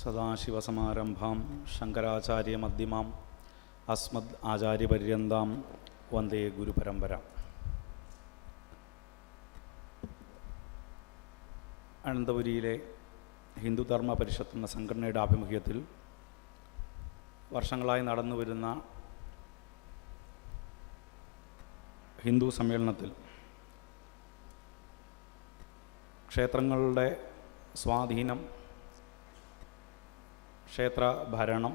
സദാശിവസമാരംഭാം ശങ്കരാചാര്യമധ്യമാം അസ്മദ് ആചാര്യപര്യന്താം വന്ദേ ഗുരുപരമ്പര. അനന്തപുരിയിലെ ഹിന്ദുധർമ്മ പരിഷത്ത് എന്ന സംഘടനയുടെ ആഭിമുഖ്യത്തിൽ വർഷങ്ങളായി നടന്നു വരുന്ന ഹിന്ദു സമ്മേളനത്തിൽ ക്ഷേത്രങ്ങളുടെ സ്വാധീനം, ക്ഷേത്ര ഭരണം,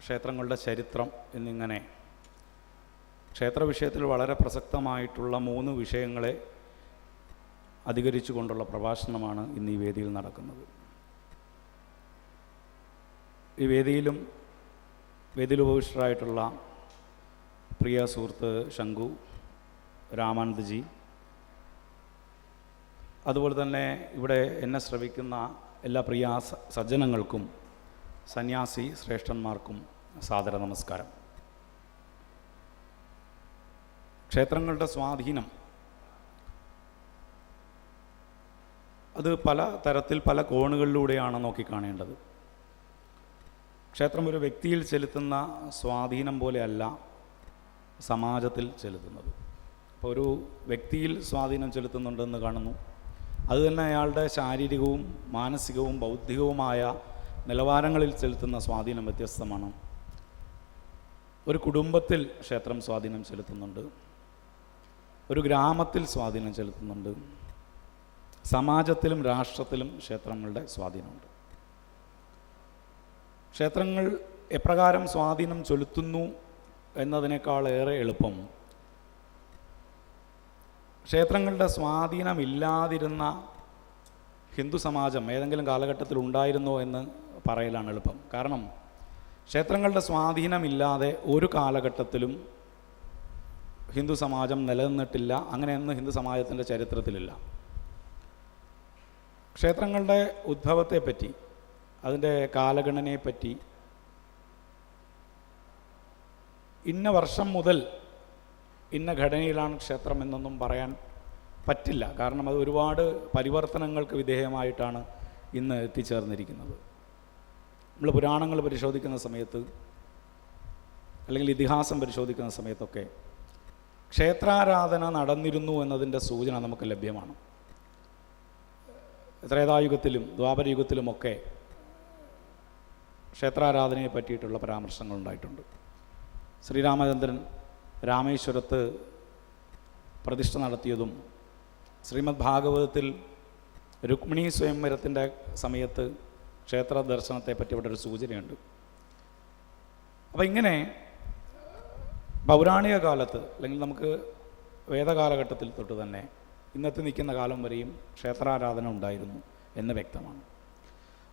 ക്ഷേത്രങ്ങളുടെ ചരിത്രം എന്നിങ്ങനെ ക്ഷേത്ര വിഷയത്തിൽ വളരെ പ്രസക്തമായിട്ടുള്ള 3 വിഷയങ്ങളെ അധികരിച്ചുകൊണ്ടുള്ള പ്രഭാഷണമാണ് ഇന്ന് ഈ വേദിയിൽ നടക്കുന്നത്. ഈ വേദിയിൽ ഉപവിഷ്ടരായിട്ടുള്ള പ്രിയ സുഹൃത്ത് ശങ്കു രാമാനന്ദ്ജി, അതുപോലെ തന്നെ ഇവിടെ എന്നെ ശ്രവിക്കുന്ന എല്ലാ പ്രിയ സജ്ജനങ്ങൾക്കും സന്യാസി ശ്രേഷ്ഠന്മാർക്കും സാദര നമസ്കാരം. ക്ഷേത്രങ്ങളുടെ സ്വാധീനം അത് പല തരത്തിൽ പല കോണുകളിലൂടെയാണ് നോക്കിക്കാണേണ്ടത്. ക്ഷേത്രം ഒരു വ്യക്തിയിൽ ചെലുത്തുന്ന സ്വാധീനം പോലെയല്ല സമാജത്തിൽ ചെലുത്തുന്നത്. അപ്പോൾ ഒരു വ്യക്തിയിൽ സ്വാധീനം ചെലുത്തുന്നുണ്ടെന്ന് കാണുന്നു, അതുതന്നെ അയാളുടെ ശാരീരികവും മാനസികവും ബൗദ്ധികവുമായ നിലവാരങ്ങളിൽ ചെലുത്തുന്ന സ്വാധീനം വ്യത്യസ്തമാണ്. ഒരു കുടുംബത്തിൽ ക്ഷേത്രം സ്വാധീനം ചെലുത്തുന്നുണ്ട്, ഒരു ഗ്രാമത്തിൽ സ്വാധീനം ചെലുത്തുന്നുണ്ട്, സമാജത്തിലും രാഷ്ട്രത്തിലും ക്ഷേത്രങ്ങളുടെ സ്വാധീനമുണ്ട്. ക്ഷേത്രങ്ങൾ എപ്രകാരം സ്വാധീനം ചെലുത്തുന്നു എന്നതിനേക്കാളേറെ എളുപ്പം ക്ഷേത്രങ്ങളുടെ സ്വാധീനമില്ലാതിരുന്ന ഹിന്ദു സമാജം ഏതെങ്കിലും കാലഘട്ടത്തിൽ ഉണ്ടായിരുന്നോ എന്ന് പറയലാണ് എളുപ്പം. കാരണം ക്ഷേത്രങ്ങളുടെ സ്വാധീനമില്ലാതെ ഒരു കാലഘട്ടത്തിലും ഹിന്ദു സമാജം നിലനിന്നിട്ടില്ല. അങ്ങനെയൊന്നും ഹിന്ദു സമാജത്തിൻ്റെ ചരിത്രത്തിലില്ല. ക്ഷേത്രങ്ങളുടെ ഉദ്ഭവത്തെപ്പറ്റി, അതിൻ്റെ കാലഗണനയെപ്പറ്റി ഇന്ന വർഷം മുതൽ ഇന്ന ഘടനയിലാണ് ക്ഷേത്രം എന്നൊന്നും പറയാൻ പറ്റില്ല. കാരണം അത് ഒരുപാട് പരിവർത്തനങ്ങൾക്ക് വിധേയമായിട്ടാണ് ഇന്ന് എത്തിച്ചേർന്നിരിക്കുന്നത്. നമ്മൾ പുരാണങ്ങൾ പരിശോധിക്കുന്ന സമയത്ത്, അല്ലെങ്കിൽ ഇതിഹാസം പരിശോധിക്കുന്ന സമയത്തൊക്കെ ക്ഷേത്രാരാധന നടന്നിരുന്നു എന്നതിൻ്റെ സൂചന നമുക്ക് ലഭ്യമാണ്. ത്രേതായുഗത്തിലും ദ്വാപരയുഗത്തിലുമൊക്കെ ക്ഷേത്രാരാധനയെ പറ്റിയിട്ടുള്ള പരാമർശങ്ങൾ ഉണ്ടായിട്ടുണ്ട്. ശ്രീരാമചന്ദ്രൻ രാമേശ്വരത്ത് പ്രതിഷ്ഠ നടത്തിയതും, ശ്രീമദ് ഭാഗവതത്തിൽ രുക്മിണി സ്വയംവരത്തിൻ്റെ സമയത്ത് ക്ഷേത്ര ദർശനത്തെപ്പറ്റി ഇവിടെ ഒരു സൂചനയുണ്ട്. അപ്പോൾ ഇങ്ങനെ പൗരാണിക കാലത്ത്, അല്ലെങ്കിൽ നമുക്ക് വേദകാലഘട്ടത്തിൽ തൊട്ട് തന്നെ ഇന്നത്തെ നിൽക്കുന്ന കാലം വരെയും ക്ഷേത്രാരാധന ഉണ്ടായിരുന്നു എന്ന് വ്യക്തമാണ്.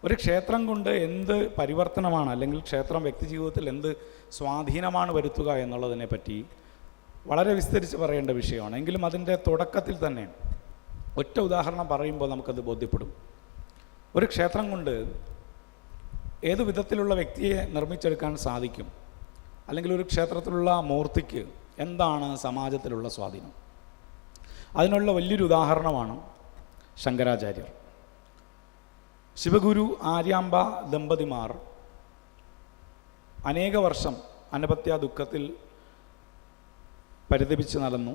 ഒരു ക്ഷേത്രം കൊണ്ട് എന്ത് പരിവർത്തനമാണ്, അല്ലെങ്കിൽ ക്ഷേത്രം വ്യക്തിജീവിതത്തിൽ എന്ത് സ്വാധീനമാണ് വരുത്തുക എന്നുള്ളതിനെ പറ്റി വളരെ വിസ്തരിച്ച് പറയേണ്ട വിഷയമാണ്. എങ്കിലും അതിൻ്റെ തുടക്കത്തിൽ തന്നെ ഒറ്റ ഉദാഹരണം പറയുമ്പോൾ നമുക്കത് ബോധ്യപ്പെടും. ഒരു ക്ഷേത്രം കൊണ്ട് ഏതു വിധത്തിലുള്ള വ്യക്തിയെ നിർമ്മിച്ചെടുക്കാൻ സാധിക്കും, അല്ലെങ്കിൽ ഒരു ക്ഷേത്രത്തിലുള്ള മൂർത്തിക്ക് എന്താണ് സമാജത്തിലുള്ള സ്വാധീനം, അതിനുള്ള വലിയൊരു ഉദാഹരണമാണ് ശങ്കരാചാര്യർ. ശിവഗുരു ആര്യാമ്പ ദമ്പതിമാർ അനേക വർഷം അനപത്യ ദുഃഖത്തിൽ പരിതപിച്ച് നടന്നു.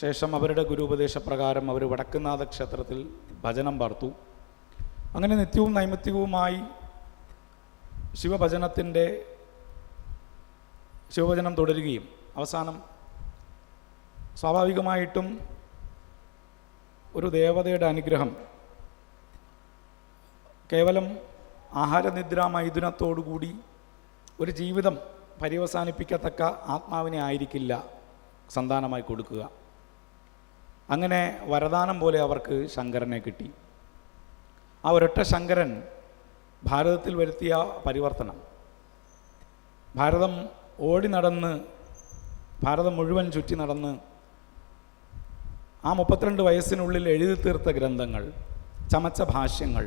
ശേഷം അവരുടെ ഗുരുപദേശപ്രകാരം അവർ വടക്കുന്നാഥ ക്ഷേത്രത്തിൽ ഭജനം പാർത്തു. അങ്ങനെ നിത്യവും നൈമിത്തികവുമായി ശിവഭജനം തുടരുകയും അവസാനം സ്വാഭാവികമായിട്ടും ഒരു ദേവതയുടെ അനുഗ്രഹം, കേവലം ആഹാരനിദ്ര മൈഥുനത്തോടുകൂടി ഒരു ജീവിതം പര്യവസാനിപ്പിക്കത്തക്ക ആത്മാവിനെ ആയിരിക്കില്ല സന്താനമായി കൊടുക്കുക. അങ്ങനെ വരദാനം പോലെ അവർക്ക് ശങ്കരനെ കിട്ടി. ആ ഒരൊറ്റ ശങ്കരൻ ഭാരതത്തിൽ വരുത്തിയ പരിവർത്തനം, ഭാരതം മുഴുവൻ ചുറ്റി നടന്ന് ആ 32 വയസ്സിനുള്ളിൽ എഴുതി തീർത്ത ഗ്രന്ഥങ്ങൾ, ചമച്ച ഭാഷ്യങ്ങൾ,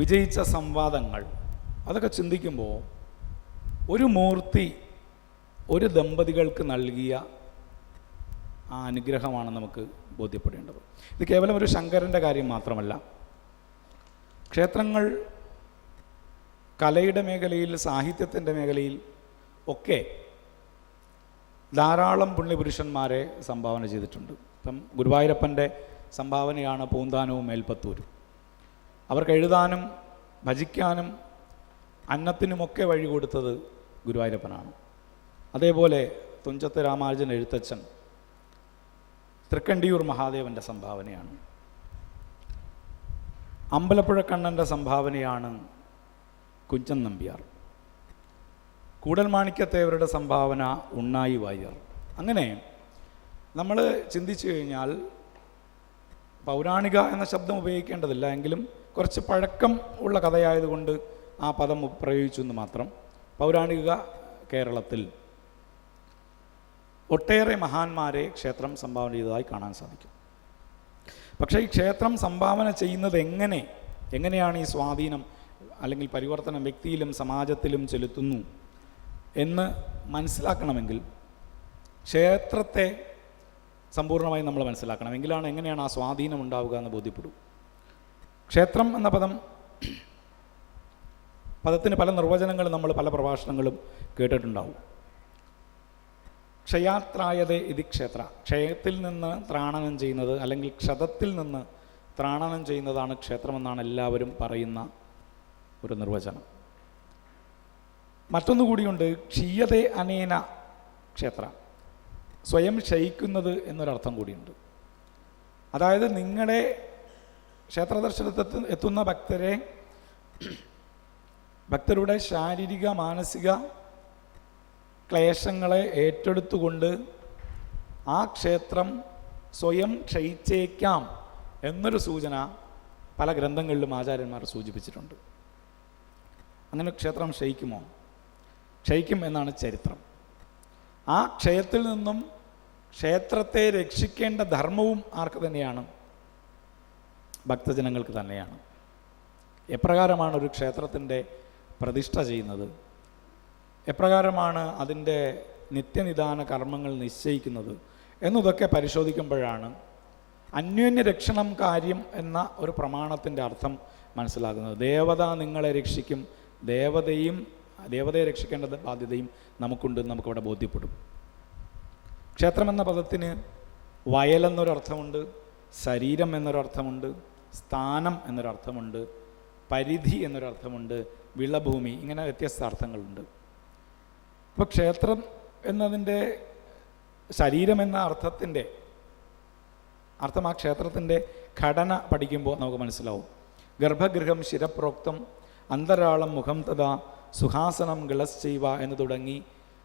വിജയിച്ച സംവാദങ്ങൾ, അതൊക്കെ ചിന്തിക്കുമ്പോൾ ഒരു മൂർത്തി ഒരു ദമ്പതികൾക്ക് നൽകിയ ആ അനുഗ്രഹമാണ് നമുക്ക് ബോധ്യപ്പെടേണ്ടത്. ഇത് കേവലം ഒരു ശങ്കരൻ്റെ കാര്യം മാത്രമല്ല, ക്ഷേത്രങ്ങൾ കലയുടെ മേഖലയിൽ, സാഹിത്യത്തിൻ്റെ മേഖലയിൽ ഒക്കെ ധാരാളം പുണ്യപുരുഷന്മാരെ സംഭാവന ചെയ്തിട്ടുണ്ട്. ഇപ്പം ഗുരുവായൂരപ്പൻ്റെ സംഭാവനയാണ് പൂന്താനവും മേൽപ്പത്തൂരും. അവർക്ക് എഴുതാനും ഭജിക്കാനും അന്നത്തിനുമൊക്കെ വഴി കൊടുത്തത് ഗുരുവായൂരപ്പനാണ്. അതേപോലെ തുഞ്ചത്ത് രാമാനുജൻ എഴുത്തച്ഛൻ തൃക്കണ്ടിയൂർ മഹാദേവൻ്റെ സംഭാവനയാണ്. അമ്പലപ്പുഴ കണ്ണൻ്റെ സംഭാവനയാണ് കുഞ്ചൻ നമ്പ്യാർ. കൂടൽമാണിക്യത്തേവരുടെ സംഭാവന ഉണ്ണായി വാര്യർ. അങ്ങനെ നമ്മൾ ചിന്തിച്ചു കഴിഞ്ഞാൽ പൗരാണിക എന്ന ശബ്ദം ഉപയോഗിക്കേണ്ടതില്ല, എങ്കിലും കുറച്ച് പഴക്കം ഉള്ള കഥയായതുകൊണ്ട് ആ പദം പ്രയോഗിച്ചു എന്ന് മാത്രം. പൗരാണിക കേരളത്തിൽ ഒട്ടേറെ മഹാന്മാരെ ക്ഷേത്രം സംഭാവന ചെയ്തതായി കാണാൻ സാധിക്കും. പക്ഷേ ഈ ക്ഷേത്രം സംഭാവന ചെയ്യുന്നത് എങ്ങനെയാണ് ഈ സ്വാധീനം അല്ലെങ്കിൽ പരിവർത്തനം വ്യക്തിയിലും സമാജത്തിലും ചെലുത്തുന്നു എന്ന് മനസ്സിലാക്കണമെങ്കിൽ ക്ഷേത്രത്തെ സമ്പൂർണ്ണമായി നമ്മൾ മനസ്സിലാക്കണം. എങ്കിലാണ് എങ്ങനെയാണ് ആ സ്വാധീനം ഉണ്ടാവുക എന്ന് ബോധ്യപ്പെടും. ക്ഷേത്രം എന്ന പദത്തിന് പല നിർവചനങ്ങളും നമ്മൾ പല പ്രഭാഷണങ്ങളും കേട്ടിട്ടുണ്ടാവും. ക്ഷയാത്രായതേ ഇതി ക്ഷേത്ര, ക്ഷയത്തിൽ നിന്ന് ത്രാണനം ചെയ്യുന്നത് അല്ലെങ്കിൽ ക്ഷതത്തിൽ നിന്ന് ത്രാണനം ചെയ്യുന്നതാണ് ക്ഷേത്രമെന്നാണ് എല്ലാവരും പറയുന്ന ഒരു നിർവചനം. മറ്റൊന്നുകൂടിയുണ്ട്, ക്ഷീയതേ അനേന ക്ഷേത്ര, സ്വയം ക്ഷയിക്കുന്നത് എന്നൊരർത്ഥം കൂടിയുണ്ട്. അതായത് നിങ്ങളുടെ ക്ഷേത്രദർശനത്തിൽ എത്തുന്ന ഭക്തരുടെ ശാരീരിക മാനസിക ക്ലേശങ്ങളെ ഏറ്റെടുത്തുകൊണ്ട് ആ ക്ഷേത്രം സ്വയം ക്ഷയിച്ചേക്കാം എന്നൊരു സൂചന പല ഗ്രന്ഥങ്ങളിലും ആചാര്യന്മാർ സൂചിപ്പിച്ചിട്ടുണ്ട്. അങ്ങനെ ക്ഷേത്രം ക്ഷയിക്കുമോ? ക്ഷയിക്കും എന്നാണ് ചരിത്രം. ആ ക്ഷയത്തിൽ നിന്നും ക്ഷേത്രത്തെ രക്ഷിക്കേണ്ട ധർമ്മവും ആർക്ക് തന്നെയാണ്? ഭക്തജനങ്ങൾക്ക് തന്നെയാണ്. എപ്രകാരമാണ് ഒരു ക്ഷേത്രത്തിൻ്റെ പ്രതിഷ്ഠ ചെയ്യുന്നത്, എപ്രകാരമാണ് അതിൻ്റെ നിത്യനിദാന കർമ്മങ്ങൾ നിശ്ചയിക്കുന്നത് എന്നതൊക്കെ പരിശോധിക്കുമ്പോഴാണ് അന്യോന്യ രക്ഷണം കാര്യം എന്ന ഒരു പ്രമാണത്തിൻ്റെ അർത്ഥം മനസ്സിലാകുന്നത്. ദേവത നിങ്ങളെ രക്ഷിക്കും, ദേവതയെ രക്ഷിക്കേണ്ട ബാധ്യതയും നമുക്കുണ്ടെന്ന് നമുക്കവിടെ ബോധ്യപ്പെടും. ക്ഷേത്രം എന്ന പദത്തിന് വയലെന്നൊരർത്ഥമുണ്ട്, ശരീരം എന്നൊരർത്ഥമുണ്ട്, സ്ഥാനം എന്നൊരർത്ഥമുണ്ട്, പരിധി എന്നൊരർത്ഥമുണ്ട്, വിളഭൂമി, ഇങ്ങനെ വ്യത്യസ്ത അർത്ഥങ്ങളുണ്ട്. ഇപ്പോൾ ക്ഷേത്രം എന്നതിൻ്റെ ശരീരം എന്ന അർത്ഥം ആ ക്ഷേത്രത്തിൻ്റെ ഘടന പഠിക്കുമ്പോൾ നമുക്ക് മനസ്സിലാവും. ഗർഭഗൃഹം ശിരപ്രോക്തം അന്തരാളം മുഖം തഥാ സുഹാസനം ഗളശ്ചൈവ എന്ന് തുടങ്ങി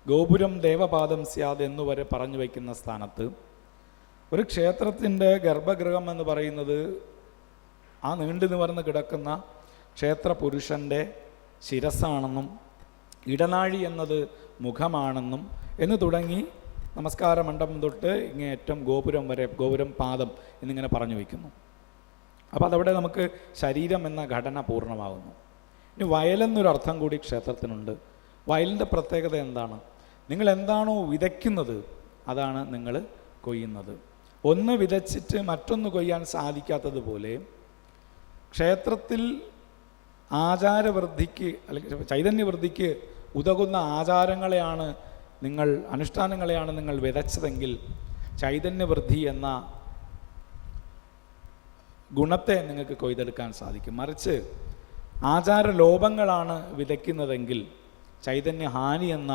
ഗോപുരം ദേവപാദം സ്യാദ് എന്നുവരെ പറഞ്ഞു വയ്ക്കുന്ന സ്ഥാനത്ത് ഒരു ക്ഷേത്രത്തിൻ്റെ ഗർഭഗൃഹം എന്ന് പറയുന്നത് ആ നീണ്ടു നിവർന്ന് കിടക്കുന്ന ക്ഷേത്ര പുരുഷൻ്റെ ശിരസ്സാണെന്നും ഇടനാഴി എന്നത് മുഖമാണെന്നും എന്ന് തുടങ്ങി നമസ്കാര മണ്ഡപം തൊട്ട് ഇങ്ങേറ്റം ഗോപുരം വരെ, ഗോപുരം പാദം എന്നിങ്ങനെ പറഞ്ഞു വയ്ക്കുന്നു. അപ്പോൾ അതവിടെ നമുക്ക് ശരീരം എന്ന ഘടന പൂർണ്ണമാകുന്നു. ഇനി വയലെന്നൊരർത്ഥം കൂടി ക്ഷേത്രത്തിനുണ്ട്. വയലിൻ്റെ പ്രത്യേകത എന്താണ്? നിങ്ങൾ എന്താണോ വിതയ്ക്കുന്നത് അതാണ് നിങ്ങൾ കൊയ്യുന്നത്. ഒന്ന് വിതച്ചിട്ട് മറ്റൊന്ന് കൊയ്യാൻ സാധിക്കാത്തതുപോലെ ക്ഷേത്രത്തിൽ ആചാരവൃദ്ധിക്ക് അല്ലെങ്കിൽ ചൈതന്യവൃദ്ധിക്ക് ഉതകുന്ന അനുഷ്ഠാനങ്ങളെയാണ് നിങ്ങൾ വിതച്ചതെങ്കിൽ ചൈതന്യവൃദ്ധി എന്ന ഗുണത്തെ നിങ്ങൾക്ക് കൊയ്തെടുക്കാൻ സാധിക്കും. മറിച്ച് ആചാരലോപങ്ങളാണ് വിതയ്ക്കുന്നതെങ്കിൽ ചൈതന്യഹാനി എന്ന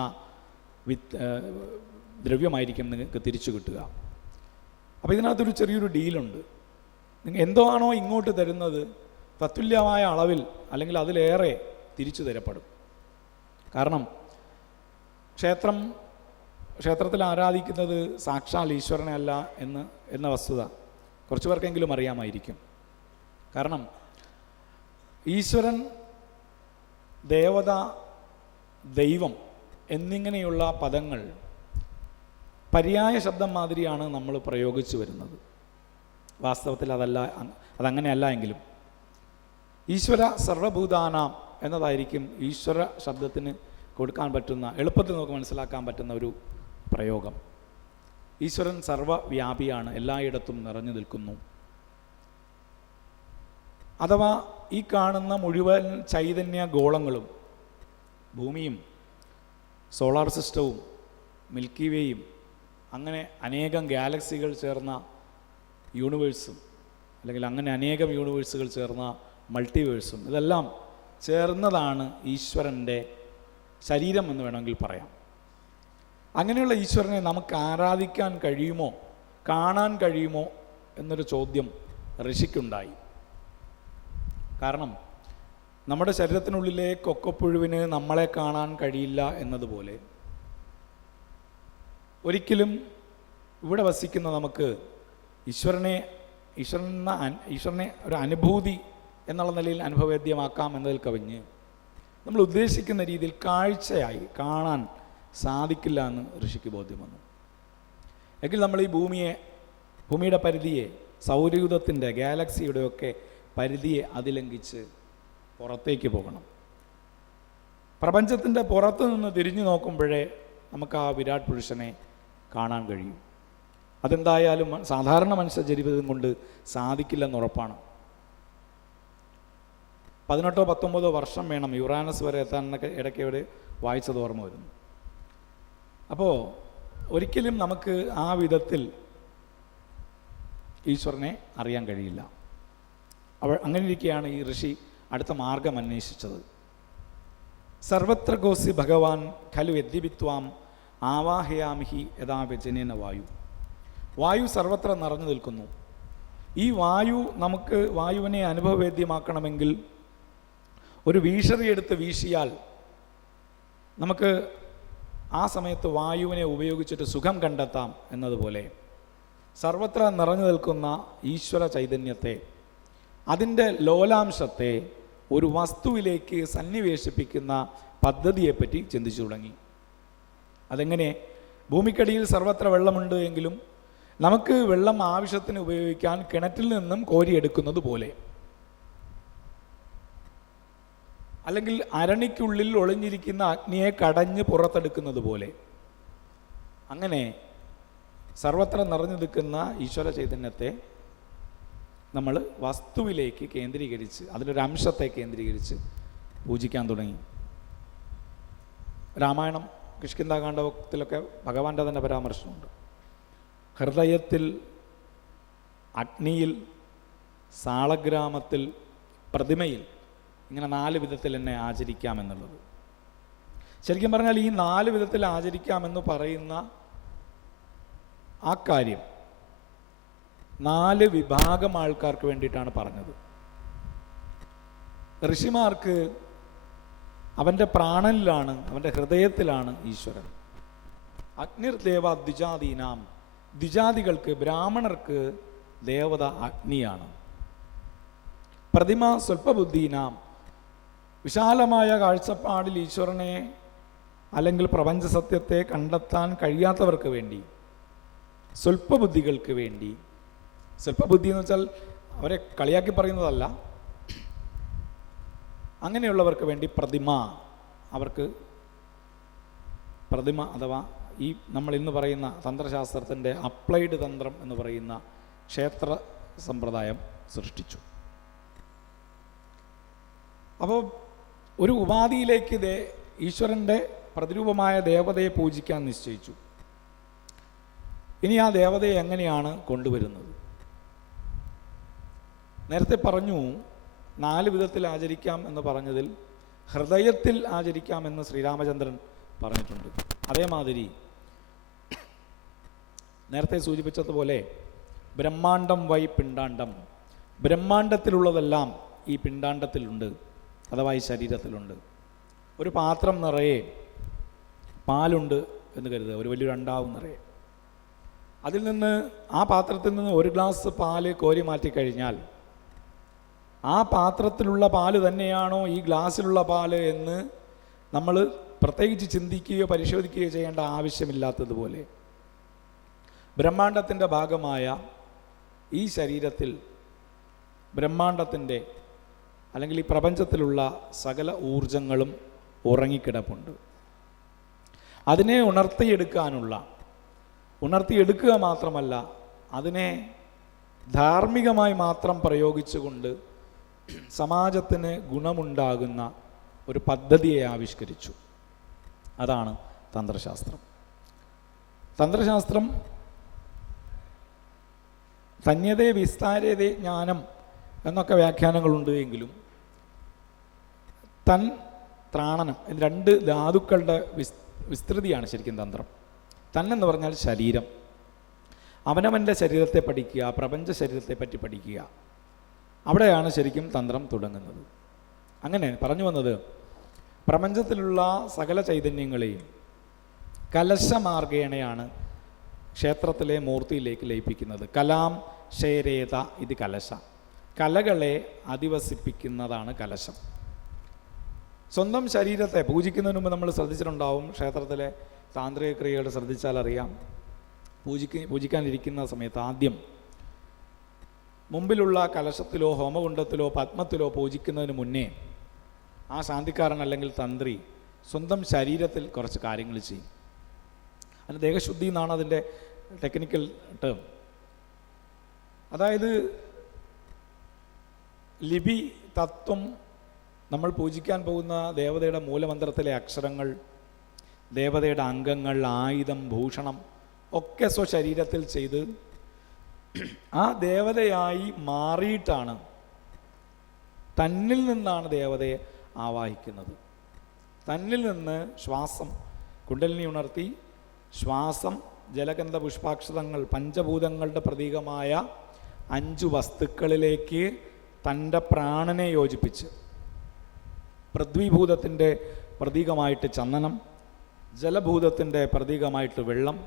ദ്രവ്യമായിരിക്കും നിങ്ങൾക്ക് തിരിച്ചു കിട്ടുക. അപ്പോൾ ഇതിനകത്തൊരു ചെറിയൊരു ഡീലുണ്ട്. നിങ്ങൾ എന്തോ ആണോ ഇങ്ങോട്ട് തരുന്നത് തത്തുല്യമായ അളവിൽ അല്ലെങ്കിൽ അതിലേറെ തിരിച്ചു തരപ്പെടും. കാരണം ക്ഷേത്രത്തിൽ ആരാധിക്കുന്നത് സാക്ഷാൽ ഈശ്വരനെ അല്ല എന്ന വസ്തുത കുറച്ചു പേർക്കെങ്കിലും അറിയാമായിരിക്കും. കാരണം ഈശ്വരൻ, ദേവത, ദൈവം എന്നിങ്ങനെയുള്ള പദങ്ങൾ പര്യായ ശബ്ദം മാതിരിയാണ് നമ്മൾ പ്രയോഗിച്ചു വരുന്നത്. വാസ്തവത്തിൽ അതങ്ങനെയല്ല എങ്കിലും ഈശ്വര സർവഭൂതാനാം എന്നതായിരിക്കും ഈശ്വര ശബ്ദത്തിന് കൊടുക്കാൻ പറ്റുന്ന, എളുപ്പത്തിൽ നമുക്ക് മനസ്സിലാക്കാൻ പറ്റുന്ന ഒരു പ്രയോഗം. ഈശ്വരൻ സർവവ്യാപിയാണ്, എല്ലായിടത്തും നിറഞ്ഞു നിൽക്കുന്നു. അഥവാ ഈ കാണുന്ന മുഴുവൻ ചൈതന്യ ഗോളങ്ങളും, ഭൂമിയും സോളാർ സിസ്റ്റവും മിൽക്കി വേയും അങ്ങനെ അനേകം ഗാലക്സികൾ ചേർന്ന യൂണിവേഴ്സും, അല്ലെങ്കിൽ അങ്ങനെ അനേകം യൂണിവേഴ്സുകൾ ചേർന്ന മൾട്ടിവേഴ്സും, ഇതെല്ലാം ചേർന്നതാണ് ഈശ്വരൻ്റെ ശരീരം എന്ന് വേണമെങ്കിൽ പറയാം. അങ്ങനെയുള്ള ഈശ്വരനെ നമുക്ക് ആരാധിക്കാൻ കഴിയുമോ, കാണാൻ കഴിയുമോ എന്നൊരു ചോദ്യം ഋഷിക്കുണ്ടായി. കാരണം നമ്മുടെ ശരീരത്തിനുള്ളിലെ കൊക്കപ്പുഴുവിന് നമ്മളെ കാണാൻ കഴിയില്ല എന്നതുപോലെ ഒരിക്കലും ഇവിടെ വസിക്കുന്ന നമുക്ക് ഈശ്വരനെ ഒരു അനുഭൂതി എന്നുള്ള നിലയിൽ അനുഭവവേദ്യമാക്കാം എന്നതിൽ കവിഞ്ഞ് നമ്മൾ ഉദ്ദേശിക്കുന്ന രീതിയിൽ കാഴ്ചയായി കാണാൻ സാധിക്കില്ല എന്ന് ഋഷിക്ക് ബോധ്യം വന്നു. എങ്കിൽ നമ്മൾ ഈ ഭൂമിയുടെ പരിധിയെ, സൗരയൂഥത്തിൻ്റെ, ഗാലക്സിയുടെയൊക്കെ പരിധിയെ അതിലംഘിച്ച് പുറത്തേക്ക് പോകണം. പ്രപഞ്ചത്തിൻ്റെ പുറത്തു നിന്ന് തിരിഞ്ഞു നോക്കുമ്പോഴേ നമുക്ക് ആ വിരാട് പുരുഷനെ കാണാൻ കഴിയും. അതെന്തായാലും സാധാരണ മനുഷ്യ ജീവിതം കൊണ്ട് സാധിക്കില്ലെന്നുറപ്പാണ്. 18-19 വർഷം വേണം യുറാനസ് വരെ എത്താൻ എന്നൊക്കെ ഇടയ്ക്ക് വായിച്ചത് ഓർമ്മ വരുന്നു. അപ്പോൾ ഒരിക്കലും നമുക്ക് ആ വിധത്തിൽ ഈശ്വരനെ അറിയാൻ കഴിയില്ല. അങ്ങനെ ഇരിക്കെയാണ് ഈ ഋഷി അടുത്ത മാർഗം അന്വേഷിച്ചത്. സർവത്ര ഗോസി ഭഗവാൻ ഖലു യദ്യപിത്വാം ആവാഹയാമിഹി യഥാ വ്യജനേന വായു. വായു സർവത്ര നിറഞ്ഞു നിൽക്കുന്നു. ഈ നമുക്ക് വായുവിനെ അനുഭവവേദ്യമാക്കണമെങ്കിൽ ഒരു വീശറിയെടുത്ത് വീശിയാൽ നമുക്ക് ആ സമയത്ത് വായുവിനെ ഉപയോഗിച്ചിട്ട് സുഖം കണ്ടെത്താം എന്നതുപോലെ സർവത്ര നിറഞ്ഞു നിൽക്കുന്ന ഈശ്വര ചൈതന്യത്തെ, അതിൻ്റെ ലോലാംശത്തെ ഒരു വസ്തുവിലേക്ക് സന്നിവേശിപ്പിക്കുന്ന പദ്ധതിയെപ്പറ്റി ചിന്തിച്ചു തുടങ്ങി. അതെങ്ങനെ? ഭൂമിക്കടിയിൽ സർവത്ര വെള്ളമുണ്ട് എങ്കിലും നമുക്ക് വെള്ളം ആവശ്യത്തിന് ഉപയോഗിക്കാൻ കിണറ്റിൽ നിന്നും കോരിയെടുക്കുന്നത് പോലെ, അല്ലെങ്കിൽ അരണിക്കുള്ളിൽ ഒളിഞ്ഞിരിക്കുന്ന അഗ്നിയെ കടഞ്ഞ് പുറത്തെടുക്കുന്നത് പോലെ, അങ്ങനെ സർവത്ര നിറഞ്ഞു നിൽക്കുന്ന ഈശ്വര ചൈതന്യത്തെ നമ്മൾ വസ്തുവിലേക്ക് കേന്ദ്രീകരിച്ച്, അതിലൊരു അംശത്തെ കേന്ദ്രീകരിച്ച് പൂജിക്കാൻ തുടങ്ങി. രാമായണം കിഷ്കിന്ധാകാണ്ഡത്തിലൊക്കെ ഭഗവാന്റെ തന്നെ പരാമർശമുണ്ട്. ഹൃദയത്തിൽ, അഗ്നിയിൽ, സാളഗ്രാമത്തിൽ, പ്രതിമയിൽ, ഇങ്ങനെ 4 വിധത്തിൽ എന്നെ ആചരിക്കാമെന്നുള്ളത്. ശരിക്കും പറഞ്ഞാൽ ഈ 4 വിധത്തിൽ ആചരിക്കാമെന്ന് പറയുന്ന ആ കാര്യം 4 വിഭാഗം ആൾക്കാർക്ക് വേണ്ടിയിട്ടാണ് പറഞ്ഞത്. ഋഷിമാർക്ക് അവൻ്റെ പ്രാണനിലാണ്, അവൻ്റെ ഹൃദയത്തിലാണ് ഈശ്വരൻ. അഗ്നിർദേവ ദ്വിജാതീനാം, ദ്വിജാതികൾക്ക്, ബ്രാഹ്മണർക്ക് ദേവത അഗ്നിയാണ്. പ്രതിമ സ്വൽപ്പബുദ്ധീനാം, വിശാലമായ കാഴ്ചപ്പാടിൽ ഈശ്വരനെ അല്ലെങ്കിൽ പ്രപഞ്ച സത്യത്തെ കണ്ടെത്താൻ കഴിയാത്തവർക്ക് വേണ്ടി, സ്വൽപ്പബുദ്ധികൾക്ക് വേണ്ടി, സ്വൽപ്പബുദ്ധി എന്ന് വെച്ചാൽ അവരെ കളിയാക്കി പറയുന്നതല്ല, അങ്ങനെയുള്ളവർക്ക് വേണ്ടി പ്രതിമ, അവർക്ക് പ്രതിമ അഥവാ ഈ നമ്മൾ ഇന്ന് പറയുന്ന തന്ത്രശാസ്ത്രത്തിൻ്റെ അപ്ലൈഡ് തന്ത്രം എന്ന് പറയുന്ന ക്ഷേത്ര സമ്പ്രദായം സൃഷ്ടിച്ചു. അപ്പോൾ ഒരു ഉപാധിയിലേക്ക് ഈശ്വരൻ്റെ പ്രതിരൂപമായ ദേവതയെ പൂജിക്കാൻ നിശ്ചയിച്ചു. ഇനി ആ ദേവതയെ എങ്ങനെയാണ് കൊണ്ടുവരുന്നത്? നേരത്തെ പറഞ്ഞു 4 വിധത്തിൽ ആചരിക്കാം എന്ന് പറഞ്ഞതിൽ ഹൃദയത്തിൽ ആചരിക്കാമെന്ന് ശ്രീരാമചന്ദ്രൻ പറഞ്ഞിട്ടുണ്ട്. അതേമാതിരി നേരത്തെ സൂചിപ്പിച്ചതുപോലെ ബ്രഹ്മാണ്ടം വൈ പിണ്ടാണ്ടം, ബ്രഹ്മാണ്ടത്തിലുള്ളതെല്ലാം ഈ പിണ്ടാണ്ടത്തിലുണ്ട്, അഥവാ ഈ ശരീരത്തിലുണ്ട്. ഒരു പാത്രം നിറയെ പാലുണ്ട് എന്ന് കരുതുക, ഒരു വലിയൊരു അണ്ടാവും നിറയെ. അതിൽ നിന്ന്, ആ പാത്രത്തിൽ നിന്ന് 1 ഗ്ലാസ് പാല് കോരി മാറ്റിക്കഴിഞ്ഞാൽ ആ പാത്രത്തിലുള്ള പാല് തന്നെയാണോ ഈ ഗ്ലാസ്സിലുള്ള പാല് എന്ന് നമ്മൾ പ്രത്യേകിച്ച് ചിന്തിക്കുകയോ പരിശോധിക്കുകയോ ചെയ്യേണ്ട ആവശ്യമില്ലാത്തതുപോലെ ബ്രഹ്മാണ്ടത്തിൻ്റെ ഭാഗമായ ഈ ശരീരത്തിൽ ബ്രഹ്മാണ്ടത്തിൻ്റെ അല്ലെങ്കിൽ ഈ പ്രപഞ്ചത്തിലുള്ള സകല ഊർജങ്ങളും ഉറങ്ങിക്കിടപ്പുണ്ട്. അതിനെ ഉണർത്തിയെടുക്കുക മാത്രമല്ല, അതിനെ ധാർമ്മികമായി മാത്രം പ്രയോഗിച്ചുകൊണ്ട് സമാജത്തിന് ഗുണമുണ്ടാകുന്ന ഒരു പദ്ധതിയെ ആവിഷ്കരിച്ചു. അതാണ് തന്ത്രശാസ്ത്രം. തന്ത്രശാസ്ത്രം ധന്യതേ വിസ്താരതേ ജ്ഞാനം എന്നൊക്കെ വ്യാഖ്യാനങ്ങളുണ്ട് എങ്കിലും തൻ ത്രാണനം, രണ്ട് ധാതുക്കളുടെ വിസ്തൃതിയാണ് ശരിക്കും തന്ത്രം. തന്നെന്ന് പറഞ്ഞാൽ ശരീരം, അവനവൻ്റെ ശരീരത്തെ പഠിക്കുക, പ്രപഞ്ച ശരീരത്തെ പറ്റി പഠിക്കുക, അവിടെയാണ് ശരിക്കും തന്ത്രം തുടങ്ങുന്നത്. അങ്ങനെ പറഞ്ഞു വന്നത്, പ്രപഞ്ചത്തിലുള്ള സകല ചൈതന്യങ്ങളെയും കലശമാർഗേണയാണ് ക്ഷേത്രത്തിലെ മൂർത്തിയിലേക്ക് ലയിപ്പിക്കുന്നത്. കലാം ശേരേത ഇത് കലശ, കലകളെ അധിവസിപ്പിക്കുന്നതാണ് കലശം. സ്വന്തം ശരീരത്തെ പൂജിക്കുന്നതിന് മുമ്പ് നമ്മൾ ശ്രദ്ധിച്ചിട്ടുണ്ടാവും, ക്ഷേത്രത്തിലെ താന്ത്രിക ക്രിയകൾ ശ്രദ്ധിച്ചാൽ അറിയാം, പൂജിക്കാനിരിക്കുന്ന സമയത്ത് ആദ്യം മുമ്പിലുള്ള കലശത്തിലോ ഹോമകുണ്ഡത്തിലോ പത്മത്തിലോ പൂജിക്കുന്നതിന് മുന്നേ ആ ശാന്തിക്കാരൻ അല്ലെങ്കിൽ തന്ത്രി സ്വന്തം ശരീരത്തിൽ കുറച്ച് കാര്യങ്ങൾ ചെയ്യും. അതിന് ദേഹശുദ്ധി എന്നാണ് അതിൻ്റെ ടെക്നിക്കൽ ടേം. അതായത് ലിപി, തത്വം, നമ്മൾ പൂജിക്കാൻ പോകുന്ന ദേവതയുടെ മൂലമന്ത്രത്തിലെ അക്ഷരങ്ങൾ, ദേവതയുടെ അംഗങ്ങൾ, ആയുധം, ഭൂഷണം ഒക്കെ സ്വശരീരത്തിൽ ചെയ്ത് ആ ദേവതയായി മാറിയിട്ടാണ്, തന്നിൽ നിന്നാണ് ദേവതയെ ആവാഹിക്കുന്നത്. തന്നിൽ നിന്ന് ശ്വാസം, കുണ്ടലിനി ഉണർത്തി ശ്വാസം, ജലഗന്ധ പുഷ്പാക്ഷതങ്ങൾ, പഞ്ചഭൂതങ്ങളുടെ പ്രതീകമായ 5 വസ്തുക്കളിലേക്ക് തൻ്റെ പ്രാണനെ യോജിപ്പിച്ച്, പൃഥ്വിഭൂതത്തിൻ്റെ പ്രതീകമായിട്ട് ചന്ദനം, ജലഭൂതത്തിൻ്റെ പ്രതീകമായിട്ട് വെള്ളം,